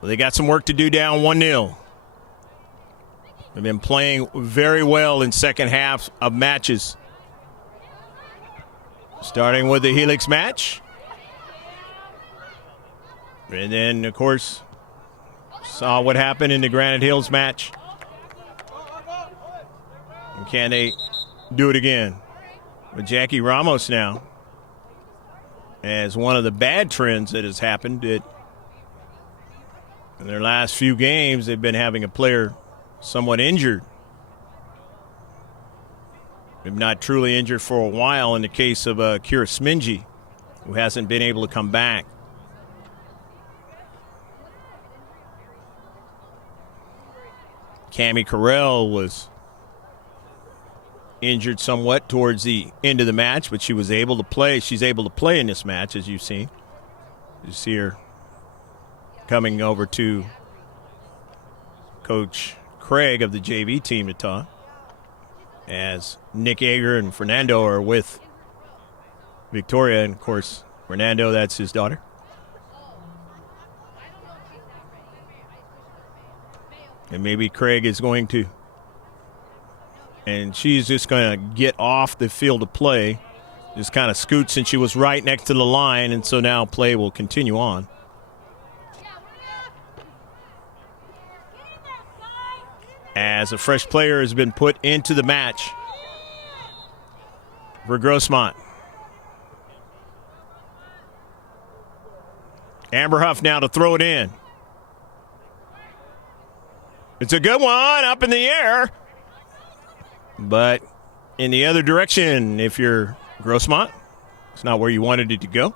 Well, they got some work to do down 1-0. They've been playing very well in second half of matches. Starting with the Helix match. And then, of course, saw what happened in the Granite Hills match. And can they do it again? With Jackie Ramos now, as one of the bad trends that has happened, in their last few games, they've been having a player somewhat injured. If not truly injured for a while in the case of Kira Smingy, who hasn't been able to come back. Cammie Carell was injured somewhat towards the end of the match, but she was able to play. She's able to play in this match, as you've seen. You see her coming over to Coach Craig of the JV team to talk, as Nick Yeager and Fernando are with Victoria, and of course Fernando, that's his daughter. And maybe Craig is going to, and she's just going to get off the field of play, just kind of scoot since she was right next to the line, and so now play will continue on. As a fresh player has been put into the match for Grossmont. Amber Huff now to throw it in. It's a good one up in the air. But in the other direction, if you're Grossmont, it's not where you wanted it to go.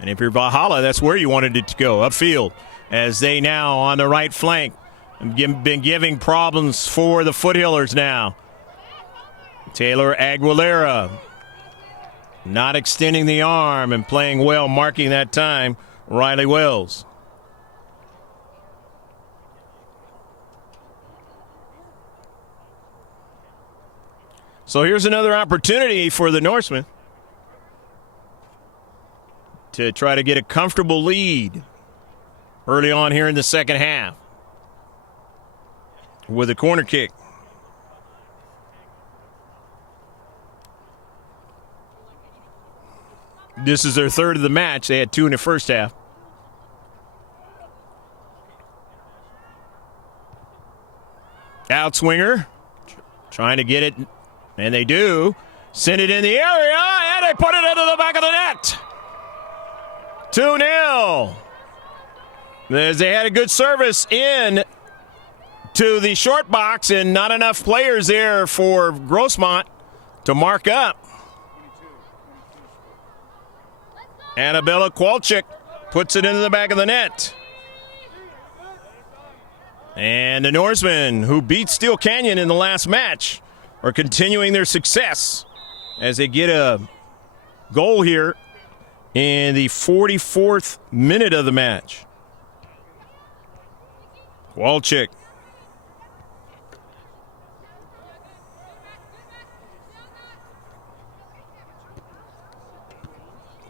And if you're Valhalla, that's where you wanted it to go, upfield. As they now on the right flank have been giving problems for the Foothillers now. Taylor Aguilera not extending the arm and playing well, marking that time Riley Wells. So here's another opportunity for the Norsemen to try to get a comfortable lead early on here in the second half with a corner kick. This is their third of the match. They had two in the first half. Outswinger, trying to get it, and they do. Send it in the area, and they put it into the back of the net. 2-0. As they had a good service in to the short box, and not enough players there for Grossmont to mark up. Annabella Kowalczyk puts it into the back of the net. And the Norsemen, who beat Steel Canyon in the last match, are continuing their success as they get a goal here in the 44th minute of the match. Kowalczyk.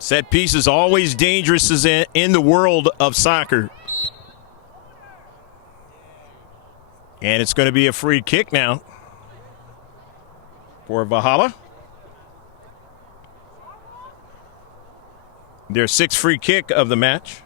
Set piece is always dangerous in the world of soccer. And it's going to be a free kick now for Valhalla. Their sixth free kick of the match.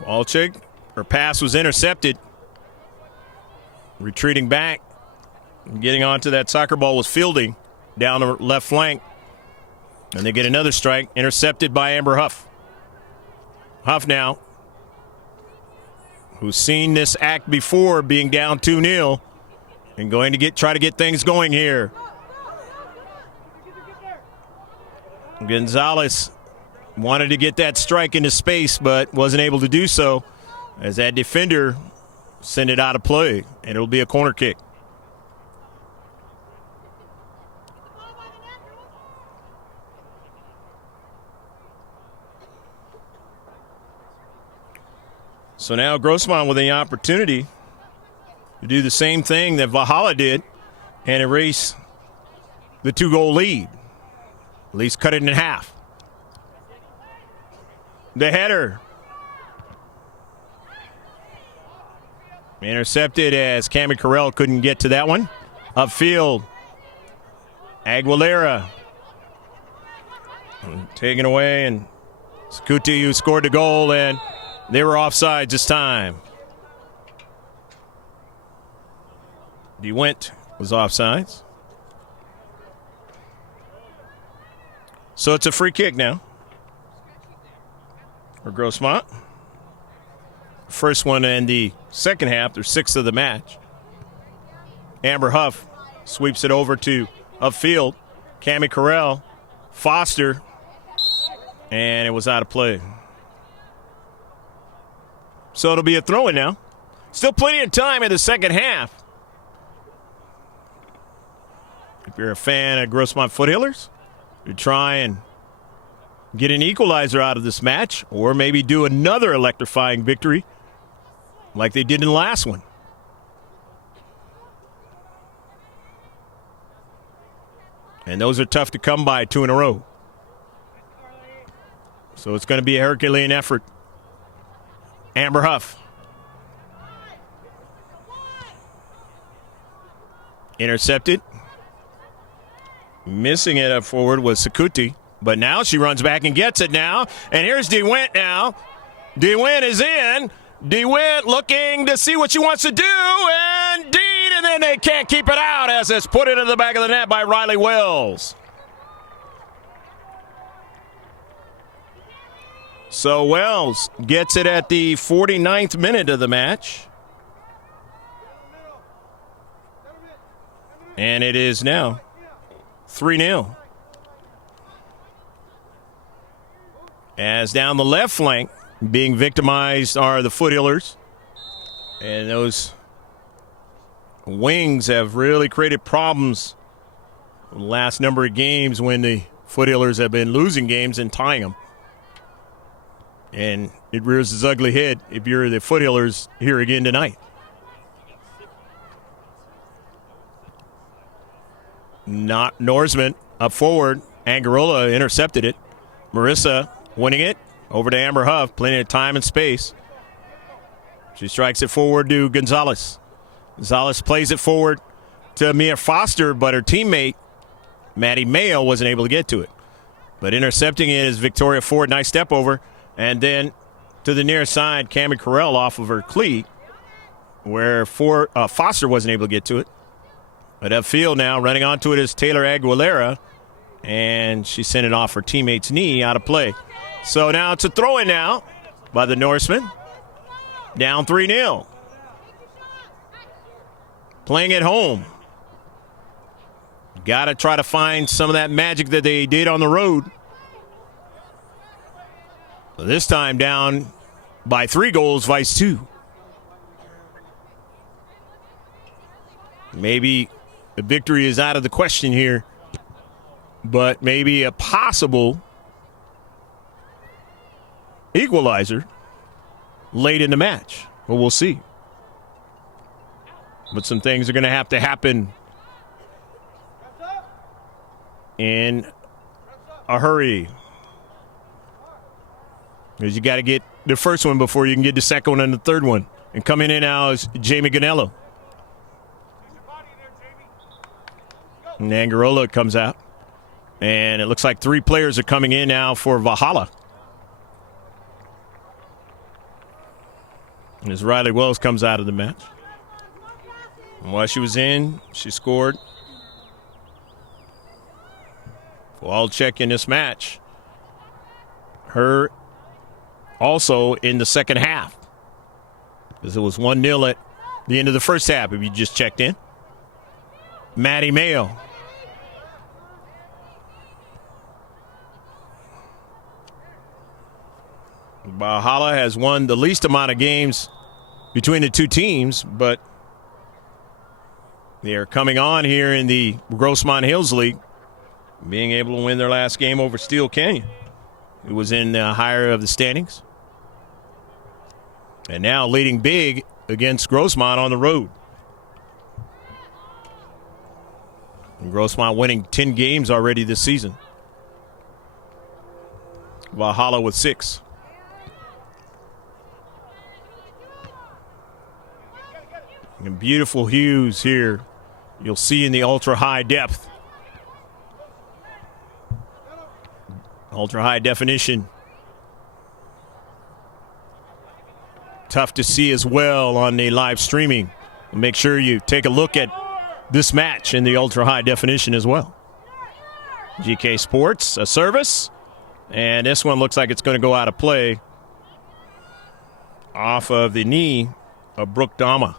Kowalczyk, her pass was intercepted. Retreating back, getting onto that soccer ball was Fielding down the left flank. And they get another strike, intercepted by Amber Huff. Huff now, who's seen this act before, being down 2-0, and going to try to get things going here. Gonzalez wanted to get that strike into space, but wasn't able to do so, as that defender sent it out of play, and it'll be a corner kick. So now Grossmont with the opportunity to do the same thing that Valhalla did and erase the 2-goal lead. At least cut it in half. The header. Intercepted as Cammie Carell couldn't get to that one. Upfield. Aguilera. Taken away, and Scuti, who scored the goal, and they were offside this time. DeWint was offsides. So it's a free kick now for Grossmont. first one in the second half, their sixth of the match. Amber Huff sweeps it over to upfield. Cammie Carell, Foster, and it was out of play. So it'll be a throw-in now. Still plenty of time in the second half. If you're a fan of Grossmont Foothillers, you try and get an equalizer out of this match, or maybe do another electrifying victory like they did in the last one. And those are tough to come by, 2 in a row. So it's going to be a Herculean effort. Amber Huff. Intercepted. Missing it up forward was Sakuti. But now she runs back and gets it now. And here's DeWint now. DeWint is in. DeWint looking to see what she wants to do. And indeed, and then they can't keep it out as it's put into the back of the net by Riley Wells. So Wells gets it at the 49th minute of the match. And it is now 3-0. As down the left flank, being victimized are the Foothillers. And those wings have really created problems the last number of games when the Foothillers have been losing games and tying them. And it rears its ugly head if you're the Foothillers here again tonight. Not Norsman up forward. Angarola intercepted it. Marissa winning it over to Amber Huff. Plenty of time and space. She strikes it forward to Gonzalez. Gonzalez plays it forward to Mia Foster, but her teammate, Maddie Mayo, wasn't able to get to it. But intercepting it is Victoria Ford. Nice step over. And then to the near side, Cammie Carell off of her cleat, where Foster wasn't able to get to it. But upfield now, running onto it is Taylor Aguilera, and she sent it off her teammate's knee, out of play. So now it's a throw-in now by the Norsemen. Down 3-0. Playing at home. Got to try to find some of that magic that they did on the road. This time down by 3 goals, vice 2. Maybe the victory is out of the question here, but maybe a possible equalizer late in the match. Well, we'll see. But some things are going to happen in a hurry. Because you got to get the first one before you can get the second one and the third one. And coming in now is Jamie Ganello. And Angarola comes out. And it looks like 3 players are coming in now for Valhalla. And as Riley Wells comes out of the match. And while she was in, she scored. Well, I'll check in this match. Her also in the second half. Because it was 1-0 at the end of the first half, if you just checked in. Maddie Mayo. Valhalla has won the least amount of games between the two teams, but they are coming on here in the Grossmont Hills League, being able to win their last game over Steel Canyon, who was in the higher of the standings. And now leading big against Grossmont on the road. And Grossmont winning 10 games already this season. Valhalla with 6. And beautiful hues here you'll see in the ultra-high depth. Ultra-high definition. Tough to see as well on the live streaming. Make sure you take a look at this match in the ultra-high definition as well. GK Sports, a service. And this one looks like it's going to go out of play. off of the knee of Brooke Dama.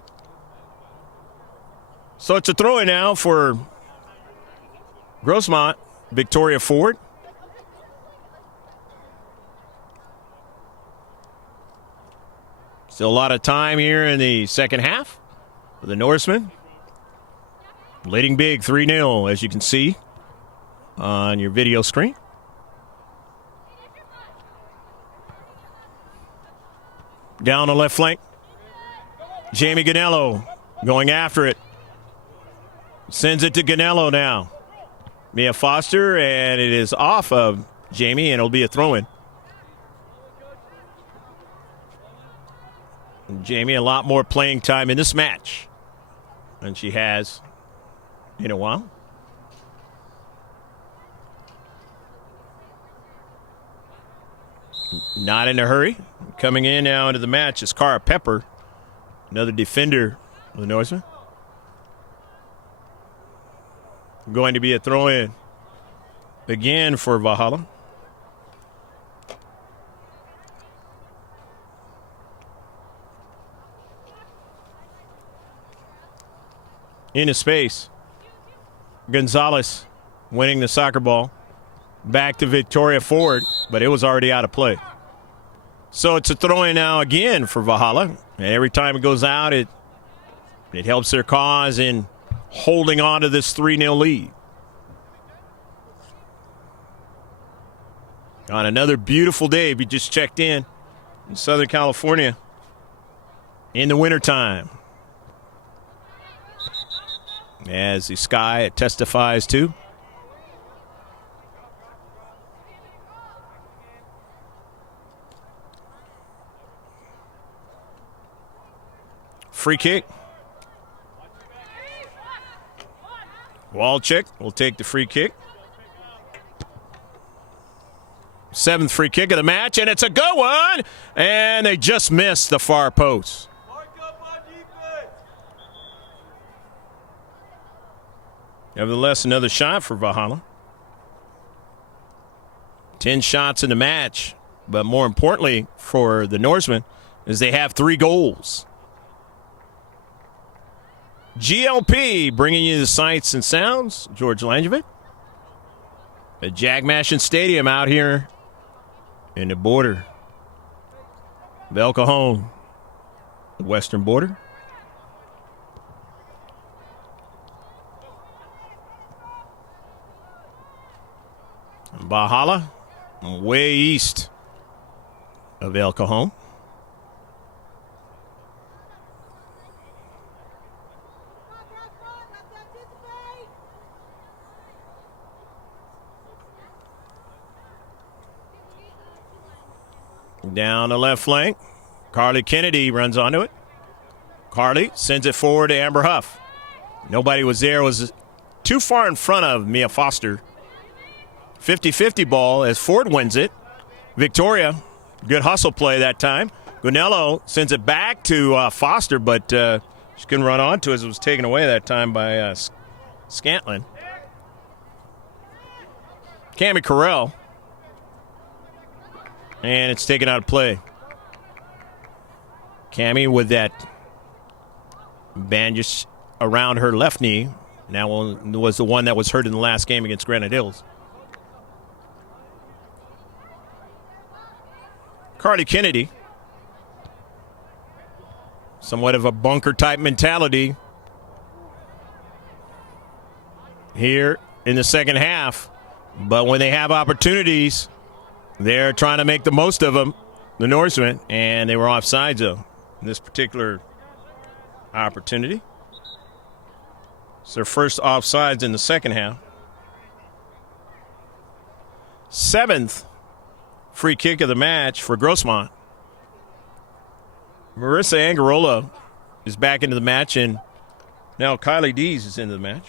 So it's a throw-in now for Grossmont, Victoria Ford. Still a lot of time here in the second half for the Norsemen. Leading big 3-0, as you can see on your video screen. Down the left flank. Jamie Ganello going after it. Sends it to Ganello now. Mia Foster, and it is off of Jamie, and it'll be a throw-in. Jamie, a lot more playing time in this match than she has in a while. Not in a hurry. Coming in now into the match is Cara Pepper, another defender of the Norsemen. Going to be a throw-in again for Valhalla. Into space. Gonzalez winning the soccer ball. Back to Victoria Ford, but it was already out of play. So it's a throw-in now again for Valhalla. And every time it goes out, it helps their cause in holding on to this 3-0 lead. On another beautiful day, we just checked in Southern California in the wintertime. As the sky it testifies to. Free kick. Walczyk will take the free kick. 7th free kick of the match, and it's a good one. And they just missed the far post. Nevertheless, another shot for Valhalla. 10 shots in the match, but more importantly for the Norsemen is they have 3 goals. GLP bringing you the sights and sounds. George Langevin at Jagmashin Stadium out here in the border of El Cajon, the western border. Valhalla, way east of El Cajon. Down the left flank, Carly Kennedy runs onto it. Carly sends it forward to Amber Huff. Nobody was there, was too far in front of Mia Foster. 50-50 ball as Ford wins it. Victoria, good hustle play that time. Gunello sends it back to Foster, but she couldn't run onto it as it was taken away that time by Scantlin. Cammie Carell. And it's taken out of play. Cammie with that bandage around her left knee. That one was the one that was hurt in the last game against Granite Hills. Carly Kennedy. Somewhat of a bunker-type mentality here in the second half. But when they have opportunities, they're trying to make the most of them, the Norsemen, and they were offside zone in this particular opportunity. It's their first offsides in the second half. 7th free kick of the match for Grossmont. Marissa Angarola is back into the match, and now Kylie Dees is into the match.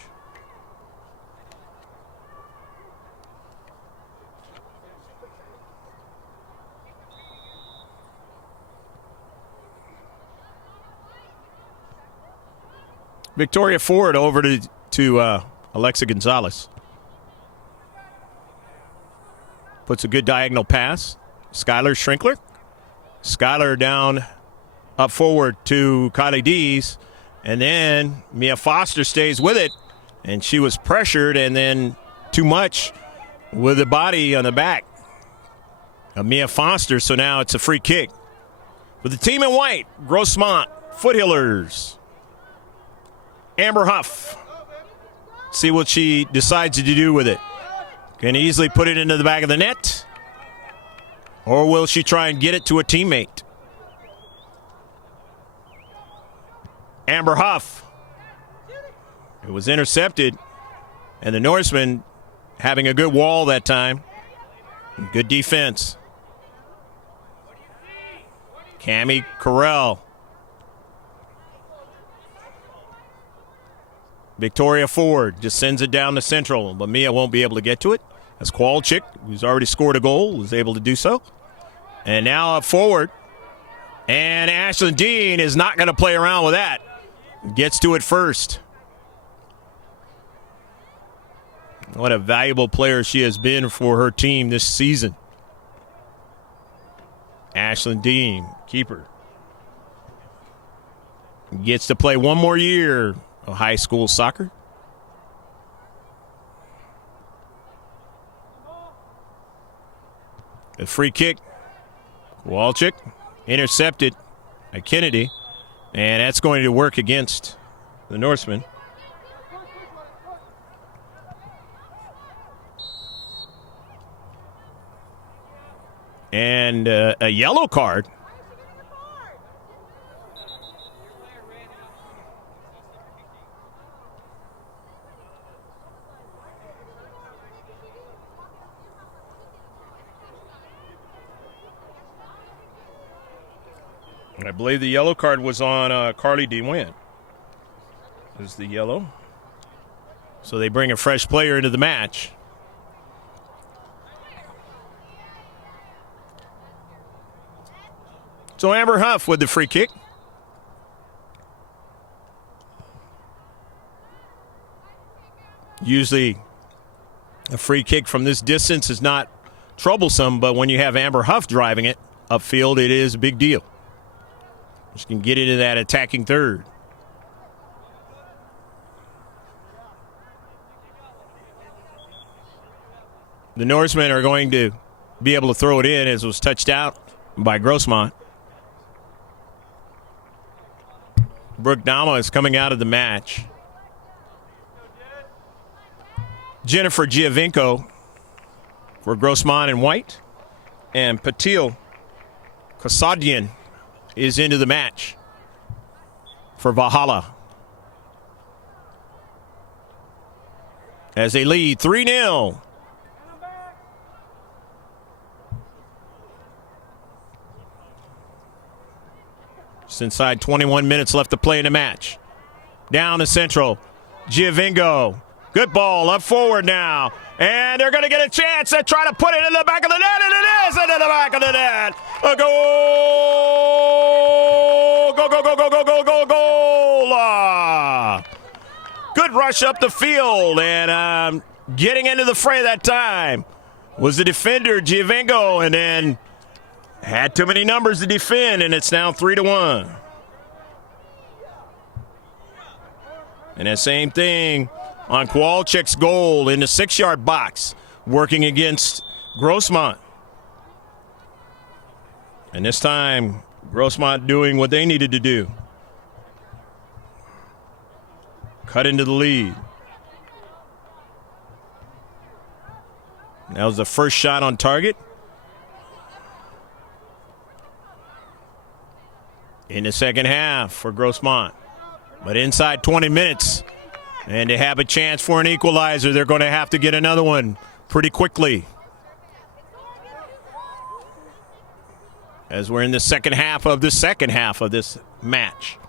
Victoria Ford over to Alexa Gonzalez. Puts a good diagonal pass. Skylar Schrinkler. Skylar down up forward to Kylie Dees. And then Mia Foster stays with it. And she was pressured and then too much with the body on the back of Mia Foster. So now it's a free kick. With the team in white, Grossmont Foothillers. Amber Huff. See what she decides to do with it. Can easily put it into the back of the net. Or will she try and get it to a teammate? Amber Huff. It was intercepted. And the Norsemen having a good wall that time. Good defense. Cammie Carell. Victoria Ford just sends it down the central, but Mia won't be able to get to it. As Kowalczyk, who's already scored a goal, was able to do so. And now up forward. And Ashlyn Dean is not going to play around with that. Gets to it first. What a valuable player she has been for her team this season. Ashlyn Dean, keeper. Gets to play one more year of high school soccer. A free kick. Kowalczyk intercepted by Kennedy. And that's going to work against the Norsemen. And a yellow card. I believe the yellow card was on Carly DeWint. Is the yellow. So they bring a fresh player into the match. So Amber Huff with the free kick. Usually a free kick from this distance is not troublesome, but when you have Amber Huff driving it upfield, it is a big deal. She can get into that attacking third. The Norsemen are going to be able to throw it in as it was touched out by Grossmont. Brooke Dama is coming out of the match. Jennifer Giovinco for Grossmont in white. And Patil Kasadian is into the match for Valhalla. As they lead 3-0. Just inside 21 minutes left to play in the match. Down to central. Giovinco. Good ball up forward now. And they're going to get a chance to try to put it in the back of the net. And it is into the back of the net. A goal. Go, go, go, go, go, go, go, goal. Good rush up the field. And getting into the fray that time was the defender, Giovinco. And then had too many numbers to defend, and it's now 3-1. And that same thing on Kowalczyk's goal in the 6-yard box, working against Grossmont. And this time, Grossmont doing what they needed to do. Cut into the lead. That was the first shot on target. In the second half for Grossmont. But inside 20 minutes, and they have a chance for an equalizer. They're going to have to get another one pretty quickly. As we're in the second half of this match.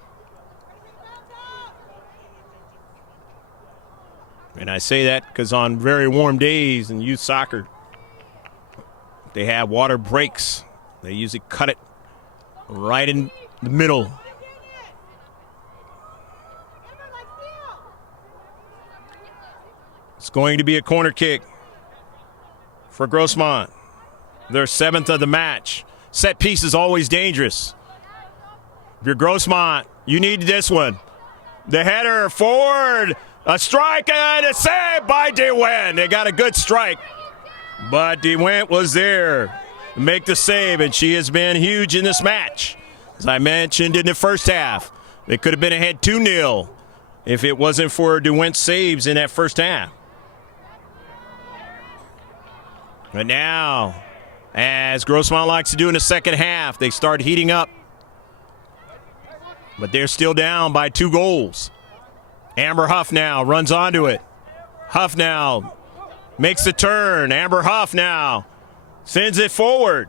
And I say that because on very warm days in youth soccer, they have water breaks. They usually cut it right in the middle. It's going to be a corner kick for Grossmont. Their 7th of the match. Set piece is always dangerous. If you're Grossmont, you need this one. The header forward, a strike and a save by DeWint. They got a good strike, but DeWint was there to make the save, and she has been huge in this match. As I mentioned in the first half, they could have been ahead 2-0 if it wasn't for DeWint's saves in that first half. But now, as Grossmont likes to do in the second half, they start heating up. But they're still down by 2 goals. Amber Huff now runs onto it. Huff now makes the turn. Amber Huff now sends it forward.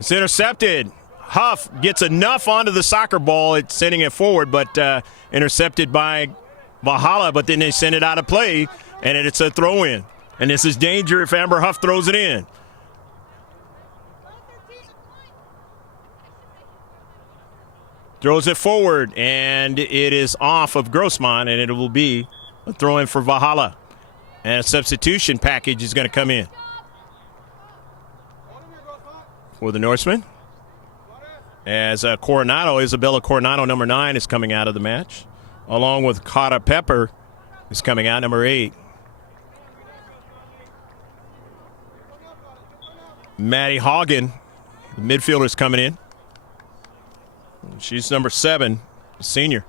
It's intercepted. Huff gets enough onto the soccer ball. It's sending it forward, but intercepted by Valhalla. But then they send it out of play, and it's a throw-in. And this is danger if Amber Huff throws it in. Throws it forward, and it is off of Grossmont, and it will be a throw-in for Valhalla. And a substitution package is going to come in for the Norsemen. As Isabella Coronado, number 9, is coming out of the match, along with Cara Pepper is coming out, number 8. Maddie Hagen, the midfielder, is coming in. She's number 7, senior.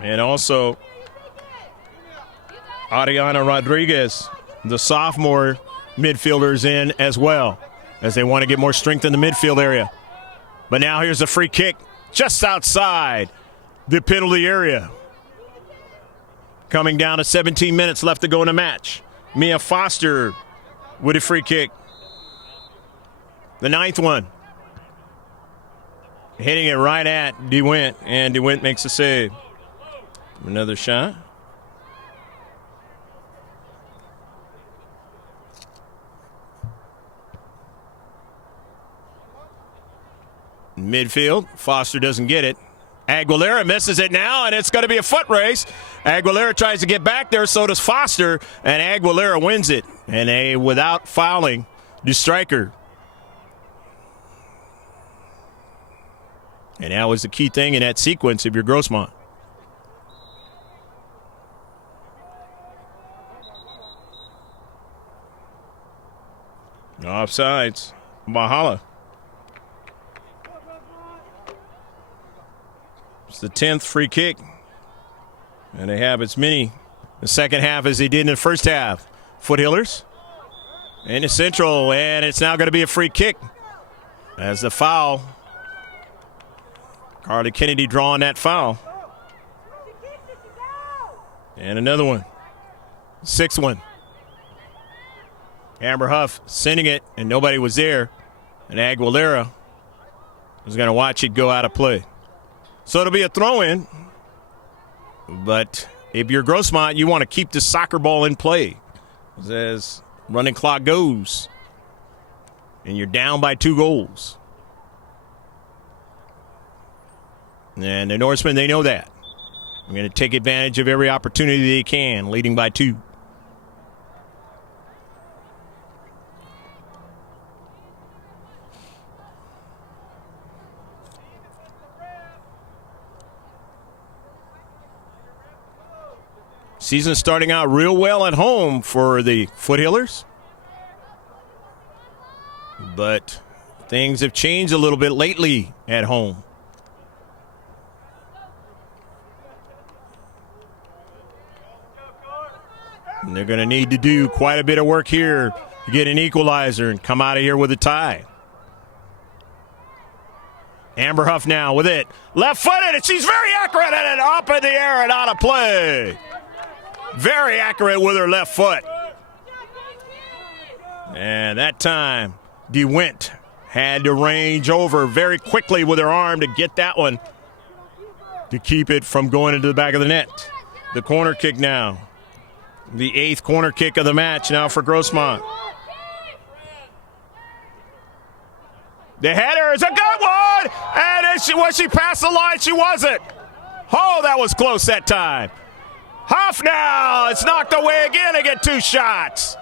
And also Ariana Rodriguez, the sophomore midfielder, is in as well, as they want to get more strength in the midfield area. But now here's a free kick just outside the penalty area. Coming down to 17 minutes left to go in the match. Mia Foster with a free kick. The 9th one. Hitting it right at DeWint, and DeWint makes a save. Another shot. Midfield, Foster doesn't get it. Aguilera misses it now, and it's going to be a foot race. Aguilera tries to get back there, so does Foster, and Aguilera wins it. And without fouling the striker. And that was the key thing in that sequence if you're Grossmont. Offsides. Valhalla. It's the 10th free kick. And they have as many the second half as they did in the first half. Foothillers in the central, and it's now going to be a free kick as the foul. Carly Kennedy drawing that foul. And another one. 6th one. Amber Huff sending it, and nobody was there. And Aguilera is going to watch it go out of play. So it'll be a throw-in. But if you're Grossmont, you want to keep the soccer ball in play as running clock goes. And you're down by 2 goals. And the Norsemen, they know that. They're going to take advantage of every opportunity they can, leading by 2. Season starting out real well at home for the Foothillers. But things have changed a little bit lately at home. And they're going to need to do quite a bit of work here to get an equalizer and come out of here with a tie. Amber Huff now with it. Left-footed, and she's very accurate at it. Up in the air and out of play. Very accurate with her left foot. And that time, DeWint had to range over very quickly with her arm to get that one to keep it from going into the back of the net. The corner kick now. The 8th corner kick of the match now for Grossmont. The header is a good one! And was she past the line? She wasn't. Oh, that was close that time. Huff now. It's knocked away again to get 2 shots.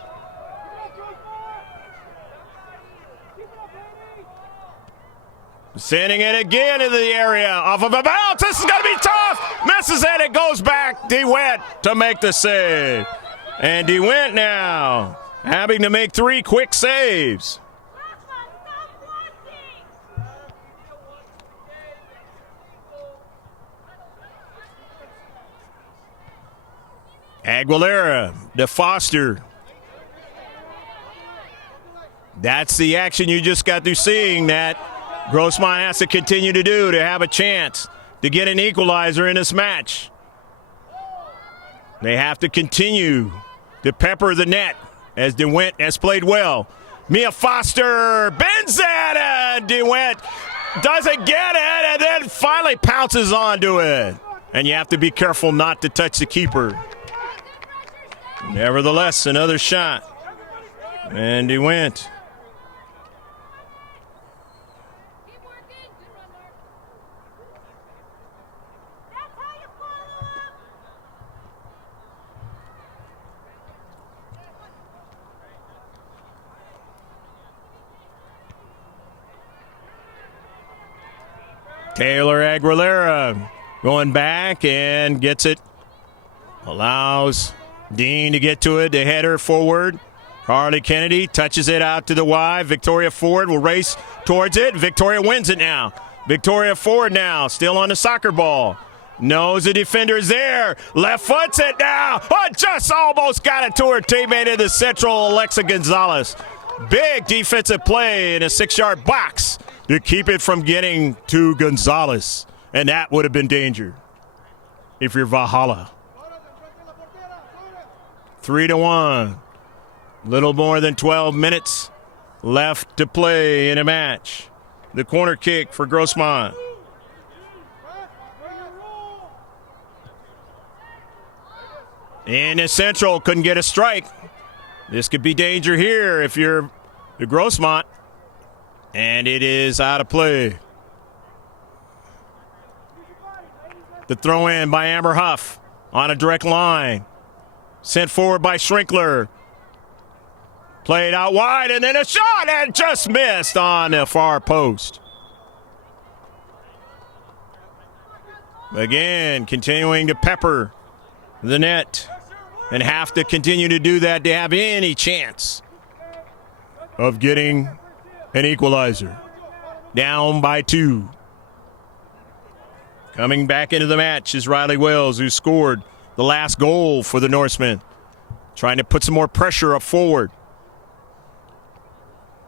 Sending it again into the area. Off of a bounce. This is going to be tough. Misses it. It goes back. DeWitt to make the save. And DeWitt now having to make 3 quick saves. Aguilera to Foster. That's the action you just got through seeing that Grossmont has to continue to do to have a chance to get an equalizer in this match. They have to continue to pepper the net as DeWitt has played well. Mia Foster bends it, and DeWitt doesn't get it, and then finally pounces onto it. And you have to be careful not to touch the keeper. Nevertheless, another shot. And DeWitt. Taylor Aguilera going back and gets it. Allows Dean to get to it. The header forward. Carly Kennedy touches it out to the Y. Victoria Ford will race towards it. Victoria wins it now. Victoria Ford now still on the soccer ball. Knows the defender's there. Left foots it now. Oh, just almost got it to her teammate in the central, Alexa Gonzalez. Big defensive play in a 6-yard box to keep it from getting to Gonzalez. And that would have been danger if you're Valhalla. 3-1. Little more than 12 minutes left to play in a match. The corner kick for Grossmont. In the central, couldn't get a strike. This could be danger here if you're the Grossmont. And it is out of play. The throw in by Amber Huff on a direct line. Sent forward by Schrinkler. Played out wide and then a shot and just missed on the far post. Again, continuing to pepper the net and have to continue to do that to have any chance of getting an equalizer. Down by 2. Coming back into the match is Riley Wells, who scored the last goal for the Norsemen. Trying to put some more pressure up forward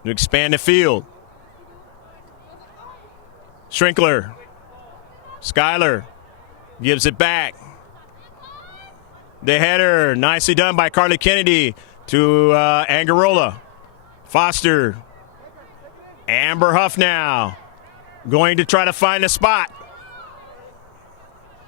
to expand the field. Schrinkler. Schuyler gives it back. The header, nicely done by Carly Kennedy to Angarola. Foster. Amber Huff now going to try to find a spot.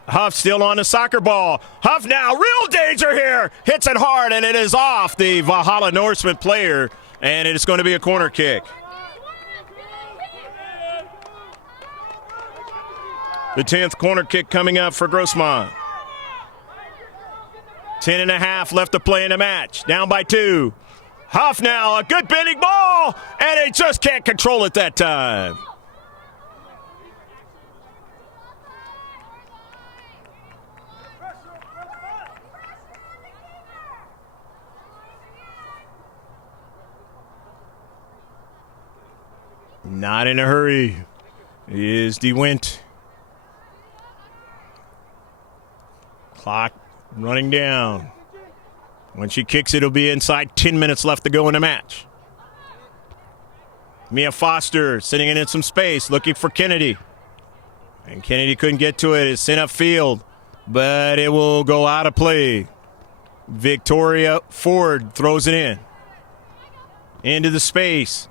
Huff still on the soccer ball. Huff now, real danger here. Hits it hard, and it is off the Valhalla Norseman player, and it is going to be a corner kick. The 10th corner kick coming up for Grossmont. 10.5 left to play in the match. Down by 2. Huff now, a good bending ball, and they just can't control it that time. Not in a hurry is DeWitt. Clock running down. When she kicks it, it'll be inside 10 minutes left to go in the match. Mia Foster sitting in some space, looking for Kennedy. And Kennedy couldn't get to it. It's sent upfield, but it will go out of play. Victoria Ford throws it in. Into the space.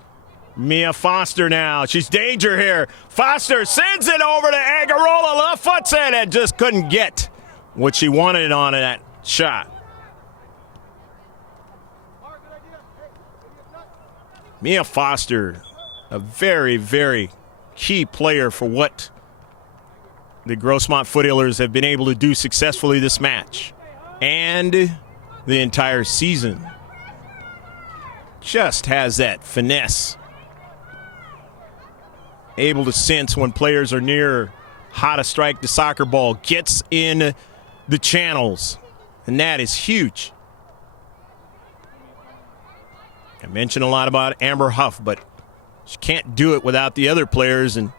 Mia Foster now. She's danger here. Foster sends it over to Angarola. Left foot's in and just couldn't get what she wanted on that shot. Mia Foster, a very, very key player for what the Grossmont Foothillers have been able to do successfully this match and the entire season. Just has that finesse able to sense when players are near how to strike the soccer ball, gets in the channels, and that is huge. I mentioned a lot about Amber Huff, but she can't do it without the other players, and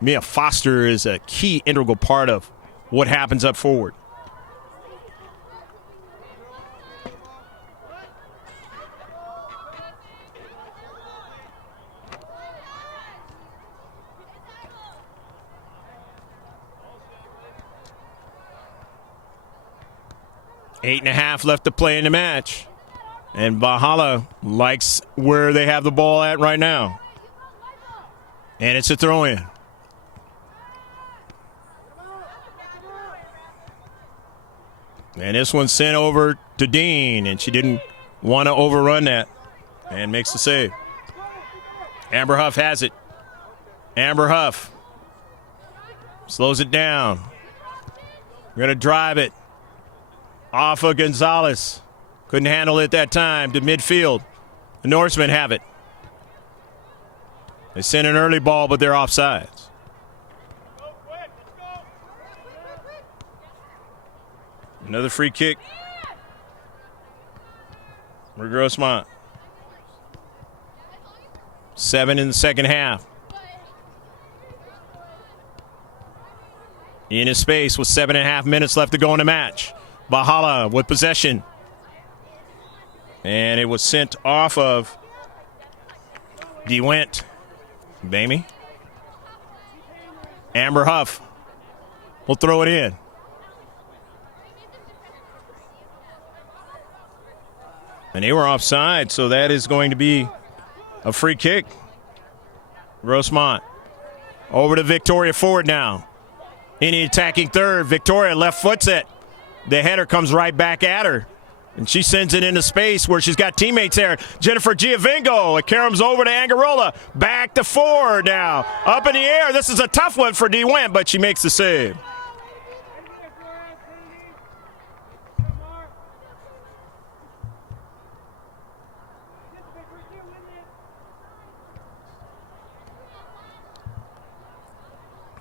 Mia Foster is a key integral part of what happens up forward. Eight and a half left to play in the match. And Valhalla likes where they have the ball at right now. And it's a throw-in. And this one's sent over to Dean, and she didn't want to overrun that and makes the save. Amber Huff has it. Amber Huff slows it down. We're going to drive it off of Gonzalez. Couldn't handle it that time to midfield. The Norsemen have it. They sent an early ball, but they're offsides. Another free kick for Grossmont. 7 in the second half. In his space with 7.5 minutes left to go in the match. Valhalla with possession. And it was sent off of DeWent. Bamey. Amber Huff will throw it in. And they were offside, so that is going to be a free kick. Grossmont. Over to Victoria Ford now. In the attacking third. Victoria left foots it. The header comes right back at her. And she sends it into space where she's got teammates there. Jennifer Giovingo. It caroms over to Angarola. Back to Ford now. Up in the air. This is a tough one for DeWent, but she makes the save.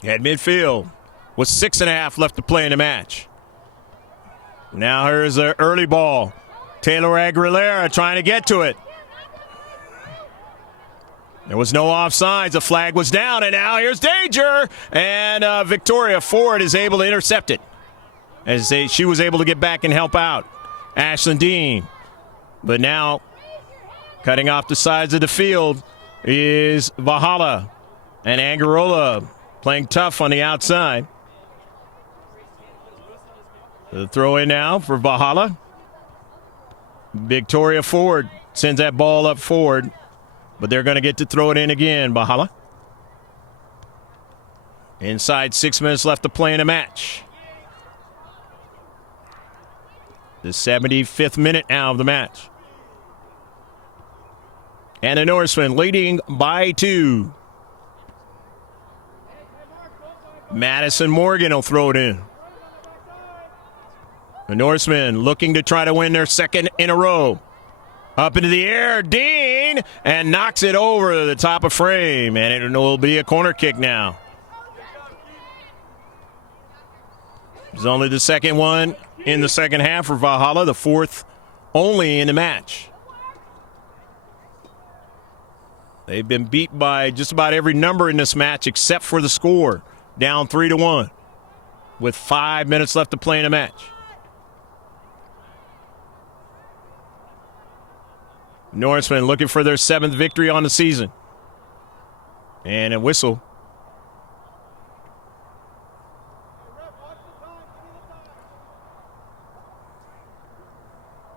At midfield with 6.5 left to play in the match. Now here's an early ball. Taylor Aguilera trying to get to it. There was no offsides. The flag was down, and now here's danger. And Victoria Ford is able to intercept it. As she was able to get back and help out. Ashlyn Dean. But now, cutting off the sides of the field is Valhalla. And Angarola playing tough on the outside. The throw in now for Valhalla. Victoria Ford sends that ball up forward, but they're going to get to throw it in again, Valhalla. Inside 6 minutes left to play in a match. The 75th minute now of the match. And the Norsemen leading by 2. Madison Morgan will throw it in. The Norsemen looking to try to win their second in a row. Up into the air, Dean, and knocks it over the top of frame, and it will be a corner kick now. It's only the second one in the second half for Valhalla, the fourth only in the match. They've been beat by just about every number in this match except for the score, down 3-1, with 5 minutes left to play in a match. Norsemen looking for their 7th victory on the season. And a whistle.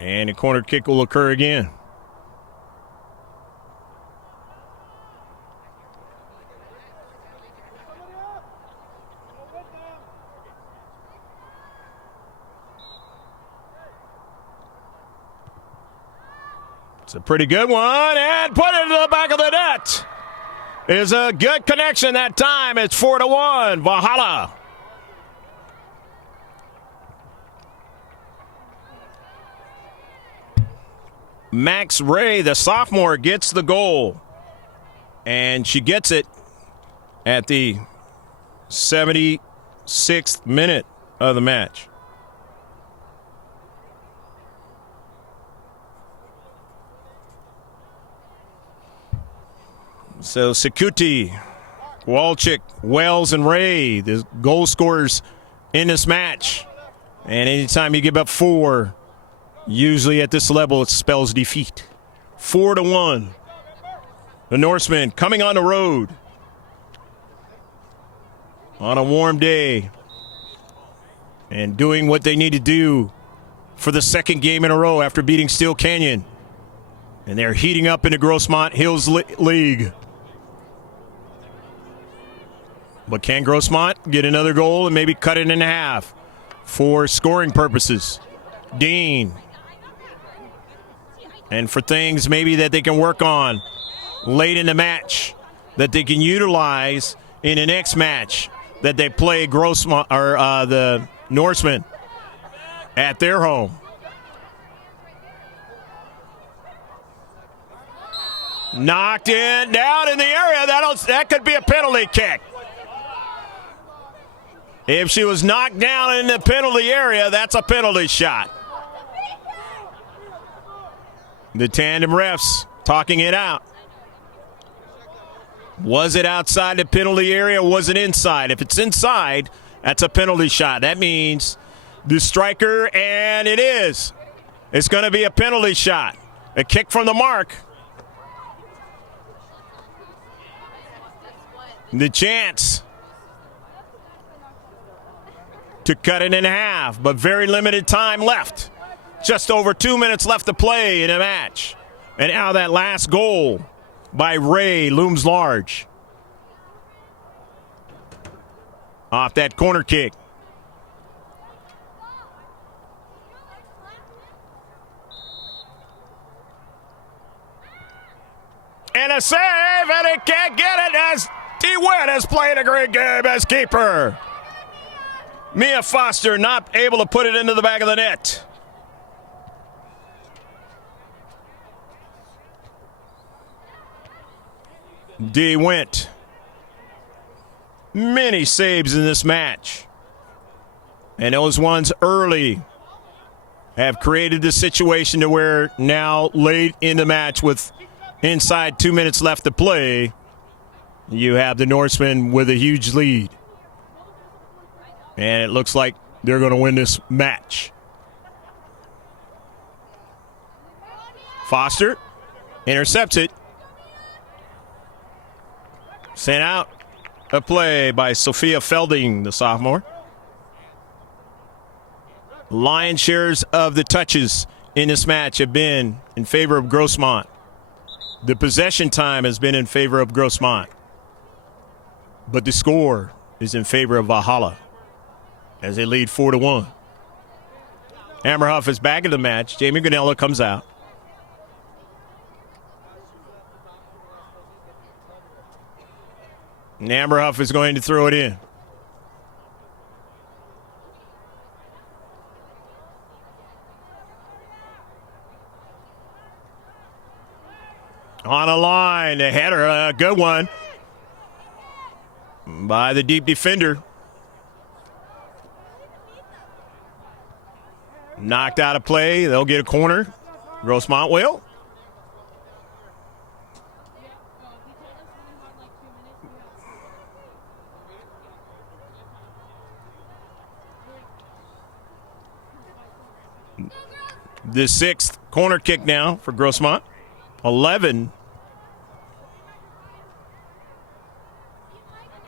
And a corner kick will occur again. It's a pretty good one, and put it into the back of the net. Is a good connection that time. It's 4-1, Valhalla. Max Ray, the sophomore, gets the goal. And she gets it at the 76th minute of the match. So Sikuti, Walchik, Wells, and Ray, the goal scorers in this match. And anytime you give up 4, usually at this level, it spells defeat. 4-1. The Norsemen coming on the road on a warm day and doing what they need to do for the second game in a row after beating Steel Canyon. And they're heating up in the Grossmont Hills League. But can Grossmont get another goal and maybe cut it in half for scoring purposes? Dean. And for things maybe that they can work on late in the match that they can utilize in the next match that they play Grossmont or the Norsemen at their home. Knocked in, down in the area. That could be a penalty kick. If she was knocked down in the penalty area, that's a penalty shot. The tandem refs talking it out. Was it outside the penalty area? Was it inside? If it's inside, that's a penalty shot. That means the striker, and it is. It's going to be a penalty shot. A kick from the mark. The chance to cut it in half, but very limited time left. Just over 2 minutes left to play in a match. And now that last goal by Ray looms large. Off that corner kick. And a save, and it can't get it as DeWitt has played a great game as keeper. Mia Foster not able to put it into the back of the net. DeWitt. Many saves in this match. And those ones early have created the situation to where now late in the match with inside 2 minutes left to play, you have the Norsemen with a huge lead. And it looks like they're going to win this match. Foster intercepts it. Sent out a play by Sophia Felding, the sophomore. Lion's shares of the touches in this match have been in favor of Grossmont. The possession time has been in favor of Grossmont. But the score is in favor of Valhalla as they lead 4-1. Amber Huff is back in the match. Jamie Ganella comes out. And Amber Huff is going to throw it in. On a line, a header, a good one by the deep defender. Knocked out of play. They'll get a corner. Grossmont will. The sixth corner kick now for Grossmont. 11.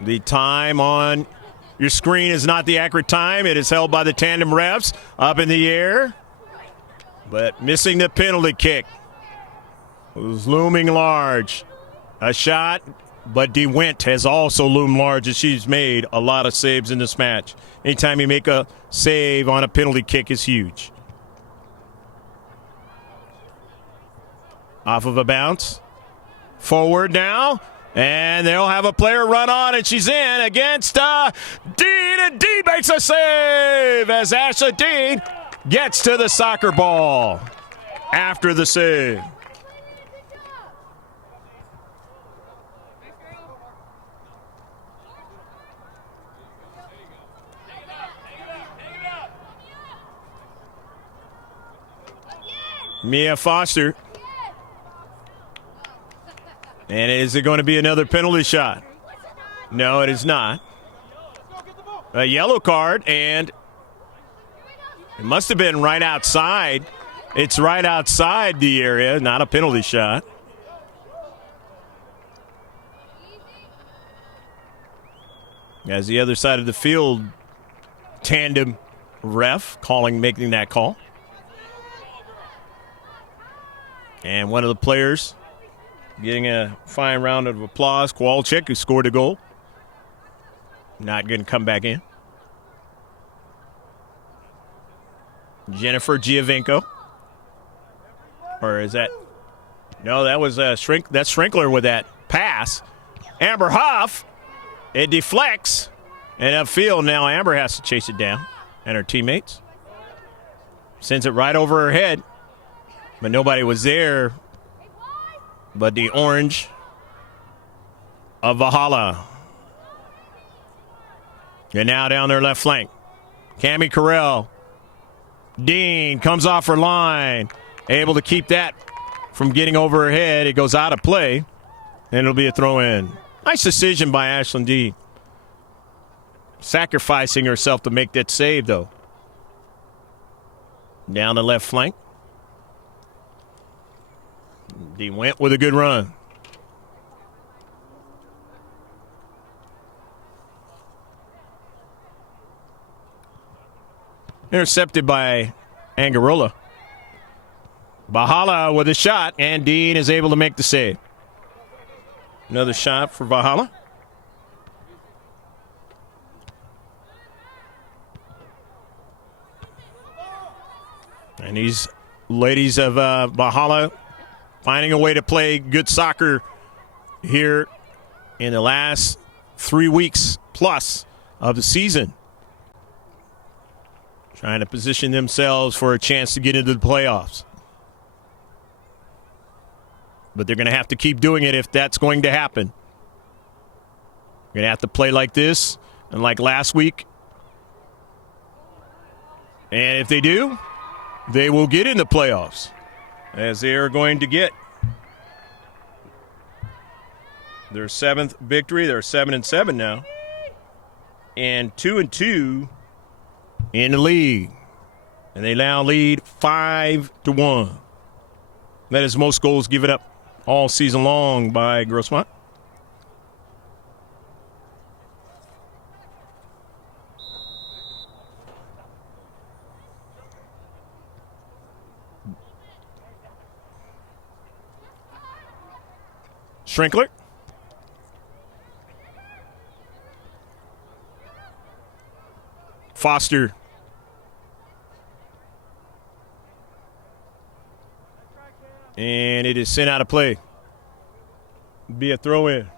The time on your screen is not the accurate time. It is held by the tandem refs up in the air. But missing the penalty kick. It was looming large. A shot, but DeWint has also loomed large as she's made a lot of saves in this match. Anytime you make a save on a penalty kick is huge. Off of a bounce. Forward now. And they'll have a player run on, and she's in against Dean. And Dean makes a save as Ashley Dean gets to the soccer ball after the save. Mia Foster. And is it going to be another penalty shot? No, it is not. A yellow card, and it must have been right outside. It's right outside the area, not a penalty shot. As the other side of the field, tandem ref making that call. And one of the players getting a fine round of applause, Kowalczyk, who scored a goal. Not going to come back in. Jennifer Giovinco. Or is that? No, that was that's Schrinkler with that pass. Amber Huff. It deflects. And upfield now Amber has to chase it down. And her teammates. Sends it right over her head. But nobody was there but the orange of Valhalla. And now down their left flank. Cammie Carell. Dean comes off her line. Able to keep that from getting over her head. It goes out of play. And it'll be a throw in. Nice decision by Ashlyn Dean. Sacrificing herself to make that save, though. Down the left flank. Dean went with a good run. Intercepted by Angarola. Valhalla with a shot, and Dean is able to make the save. Another shot for Valhalla. And these ladies of Valhalla finding a way to play good soccer here in the last 3 weeks plus of the season. Trying to position themselves for a chance to get into the playoffs. But they're going to have to keep doing it if that's going to happen. You're going to have to play like this and like last week. And if they do, they will get in the playoffs, as they are going to get their 7th victory. They're 7-7 now, and 2-2 in the league, and they now lead 5-1. That is most goals given up all season long by Grossmont. Schrinkler. Foster. And it is sent out of play. Be a throw-in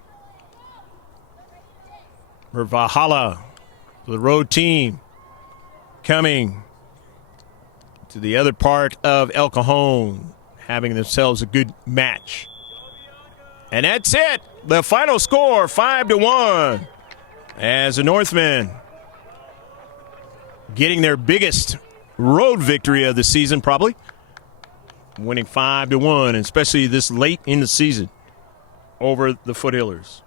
for Valhalla, the road team, coming to the other part of El Cajon, having themselves a good match. And that's it. The final score, 5-1, as the Northmen getting their biggest road victory of the season, probably. Winning 5-1, especially this late in the season over the Foothillers.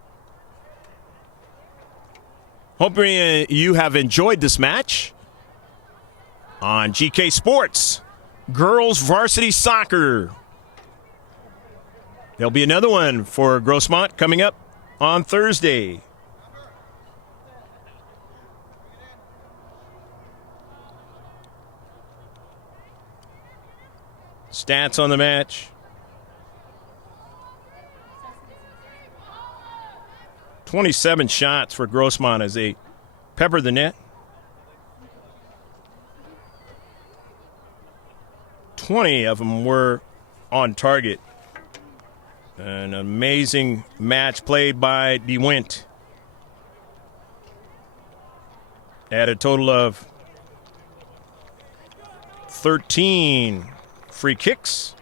Hope you have enjoyed this match on GK Sports, Girls Varsity Soccer. There'll be another one for Grossmont coming up on Thursday. Stats on the match. 27 shots for Grossmont as they pepper the net. 20 of them were on target. An amazing match played by DeWint. At a total of 13 free kicks,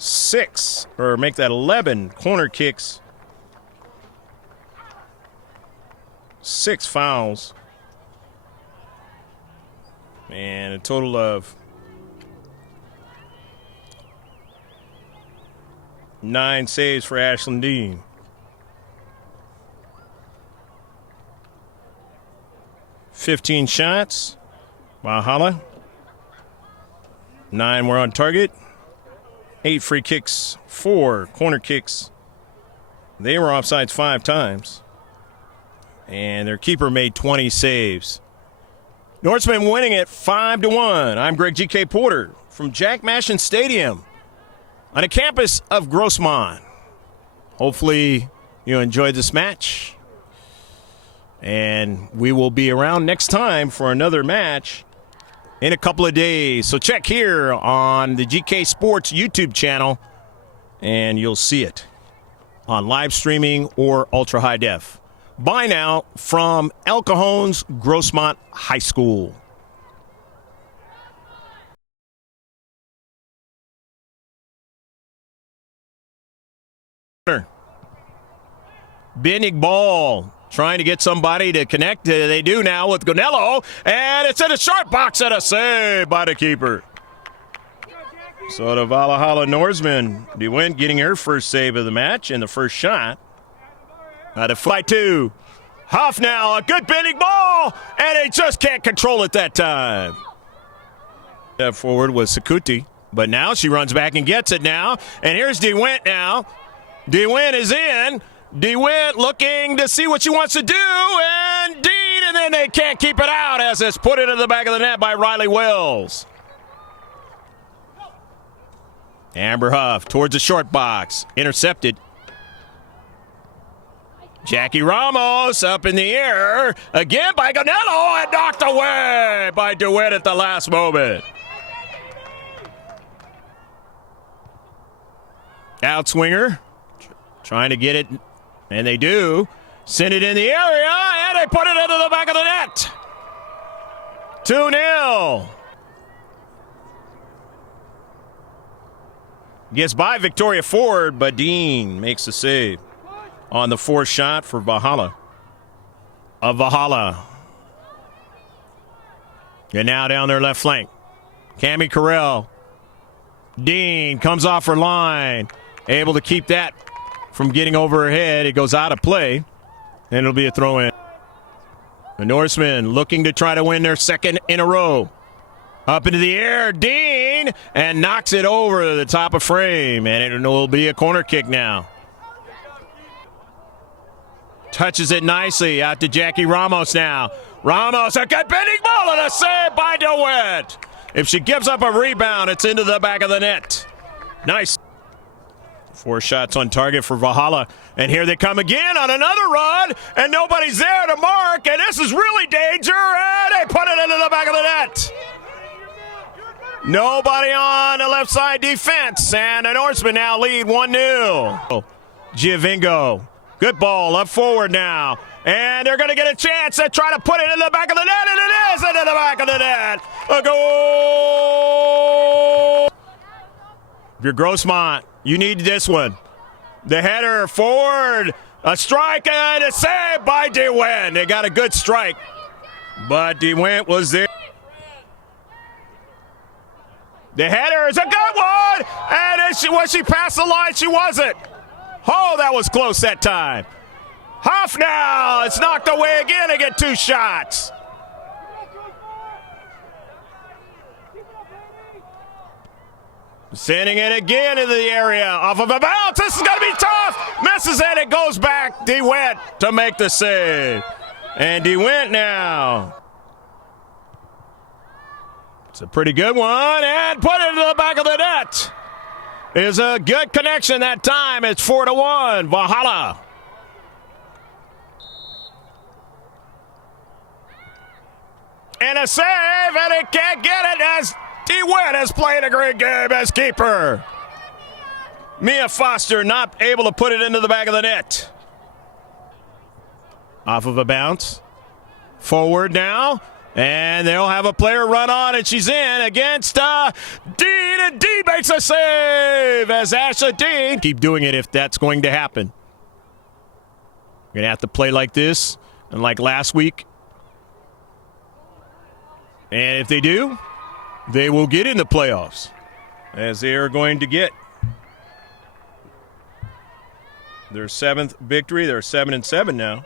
11 corner kicks, 6 fouls, and a total of 9 saves for Ashlyn Dean. "15 shots. Valhalla. 9 were on target. 8 free kicks, 4 corner kicks. They were offsides 5 times. And their keeper made 20 saves. Norseman winning it 5-1. I'm Greg G.K. Porter from Jack Mashin Stadium on the campus of Grossmont. Hopefully you enjoyed this match. And we will be around next time for another match in a couple of days. So check here on the GK Sports YouTube channel, and you'll see it on live streaming or ultra high def. Bye now from El Cajon's Grossmont High School. Bending ball, trying to get somebody to connect. They do now with Gonello, and it's in a short box and a save by the keeper. So the Valhalla Norseman, DeWint getting her first save of the match and the first shot. Out of fight 2. Huff now, a good bending ball, and they just can't control it that time. Step forward was Sakuti, but now she runs back and gets it now. And here's DeWint now. DeWint is in. DeWint looking to see what she wants to do, and Dean, and then they can't keep it out as it's put into the back of the net by Riley Wells. Amber Huff towards the short box, intercepted. Jackie Ramos up in the air, again by Gonello, and knocked away by DeWitt at the last moment. Outswinger, trying to get it, and they do. Send it in the area, and they put it into the back of the net. 2-0. Gets by Victoria Ford, but Dean makes the save on the 4th shot for Valhalla. Valhalla. And now down their left flank. Cammie Carell. Dean comes off her line. Able to keep that from getting over her head. It goes out of play, and it'll be a throw-in. The Norsemen looking to try to win their second in a row. Up into the air, Dean, and knocks it over the top of frame, and it will be a corner kick now. Touches it nicely out to Jackie Ramos now. Ramos, a good bending ball and a save by DeWitt. If she gives up a rebound, it's into the back of the net. Nice. 4 shots on target for Valhalla. And here they come again on another run, and nobody's there to mark, and this is really danger, and they put it into the back of the net. Nobody on the left side defense, and the Norsemen now lead 1-0. Giovingo. Good ball up forward now. And they're going to get a chance to try to put it in the back of the net, and it is into the back of the net. A goal! If you're Grossmont, you need this one. The header forward, a strike, and a save by DeWint. They got a good strike, but DeWint was there. The header is a good one, and was she past the line? She wasn't. Oh, that was close that time. Huff now. It's knocked away again. They get 2 shots. Sending it again into the area. Off of a bounce. This is going to be tough. Misses it. It goes back. DeWint to make the save. And DeWint now. It's a pretty good one. And put it into the back of the net. Is a good connection that time. It's 4-1. Valhalla. And a save, and it can't get it as DeWint has played a great game as keeper. Mia Foster not able to put it into the back of the net. Off of a bounce. Forward now. And they'll have a player run on, and she's in against Dean, and Dean makes a save as Ashley Dean. Keep doing it if that's going to happen. You're going to have to play like this and like last week. And if they do, they will get in the playoffs, as they are going to get Their seventh victory. They're 7-7 now.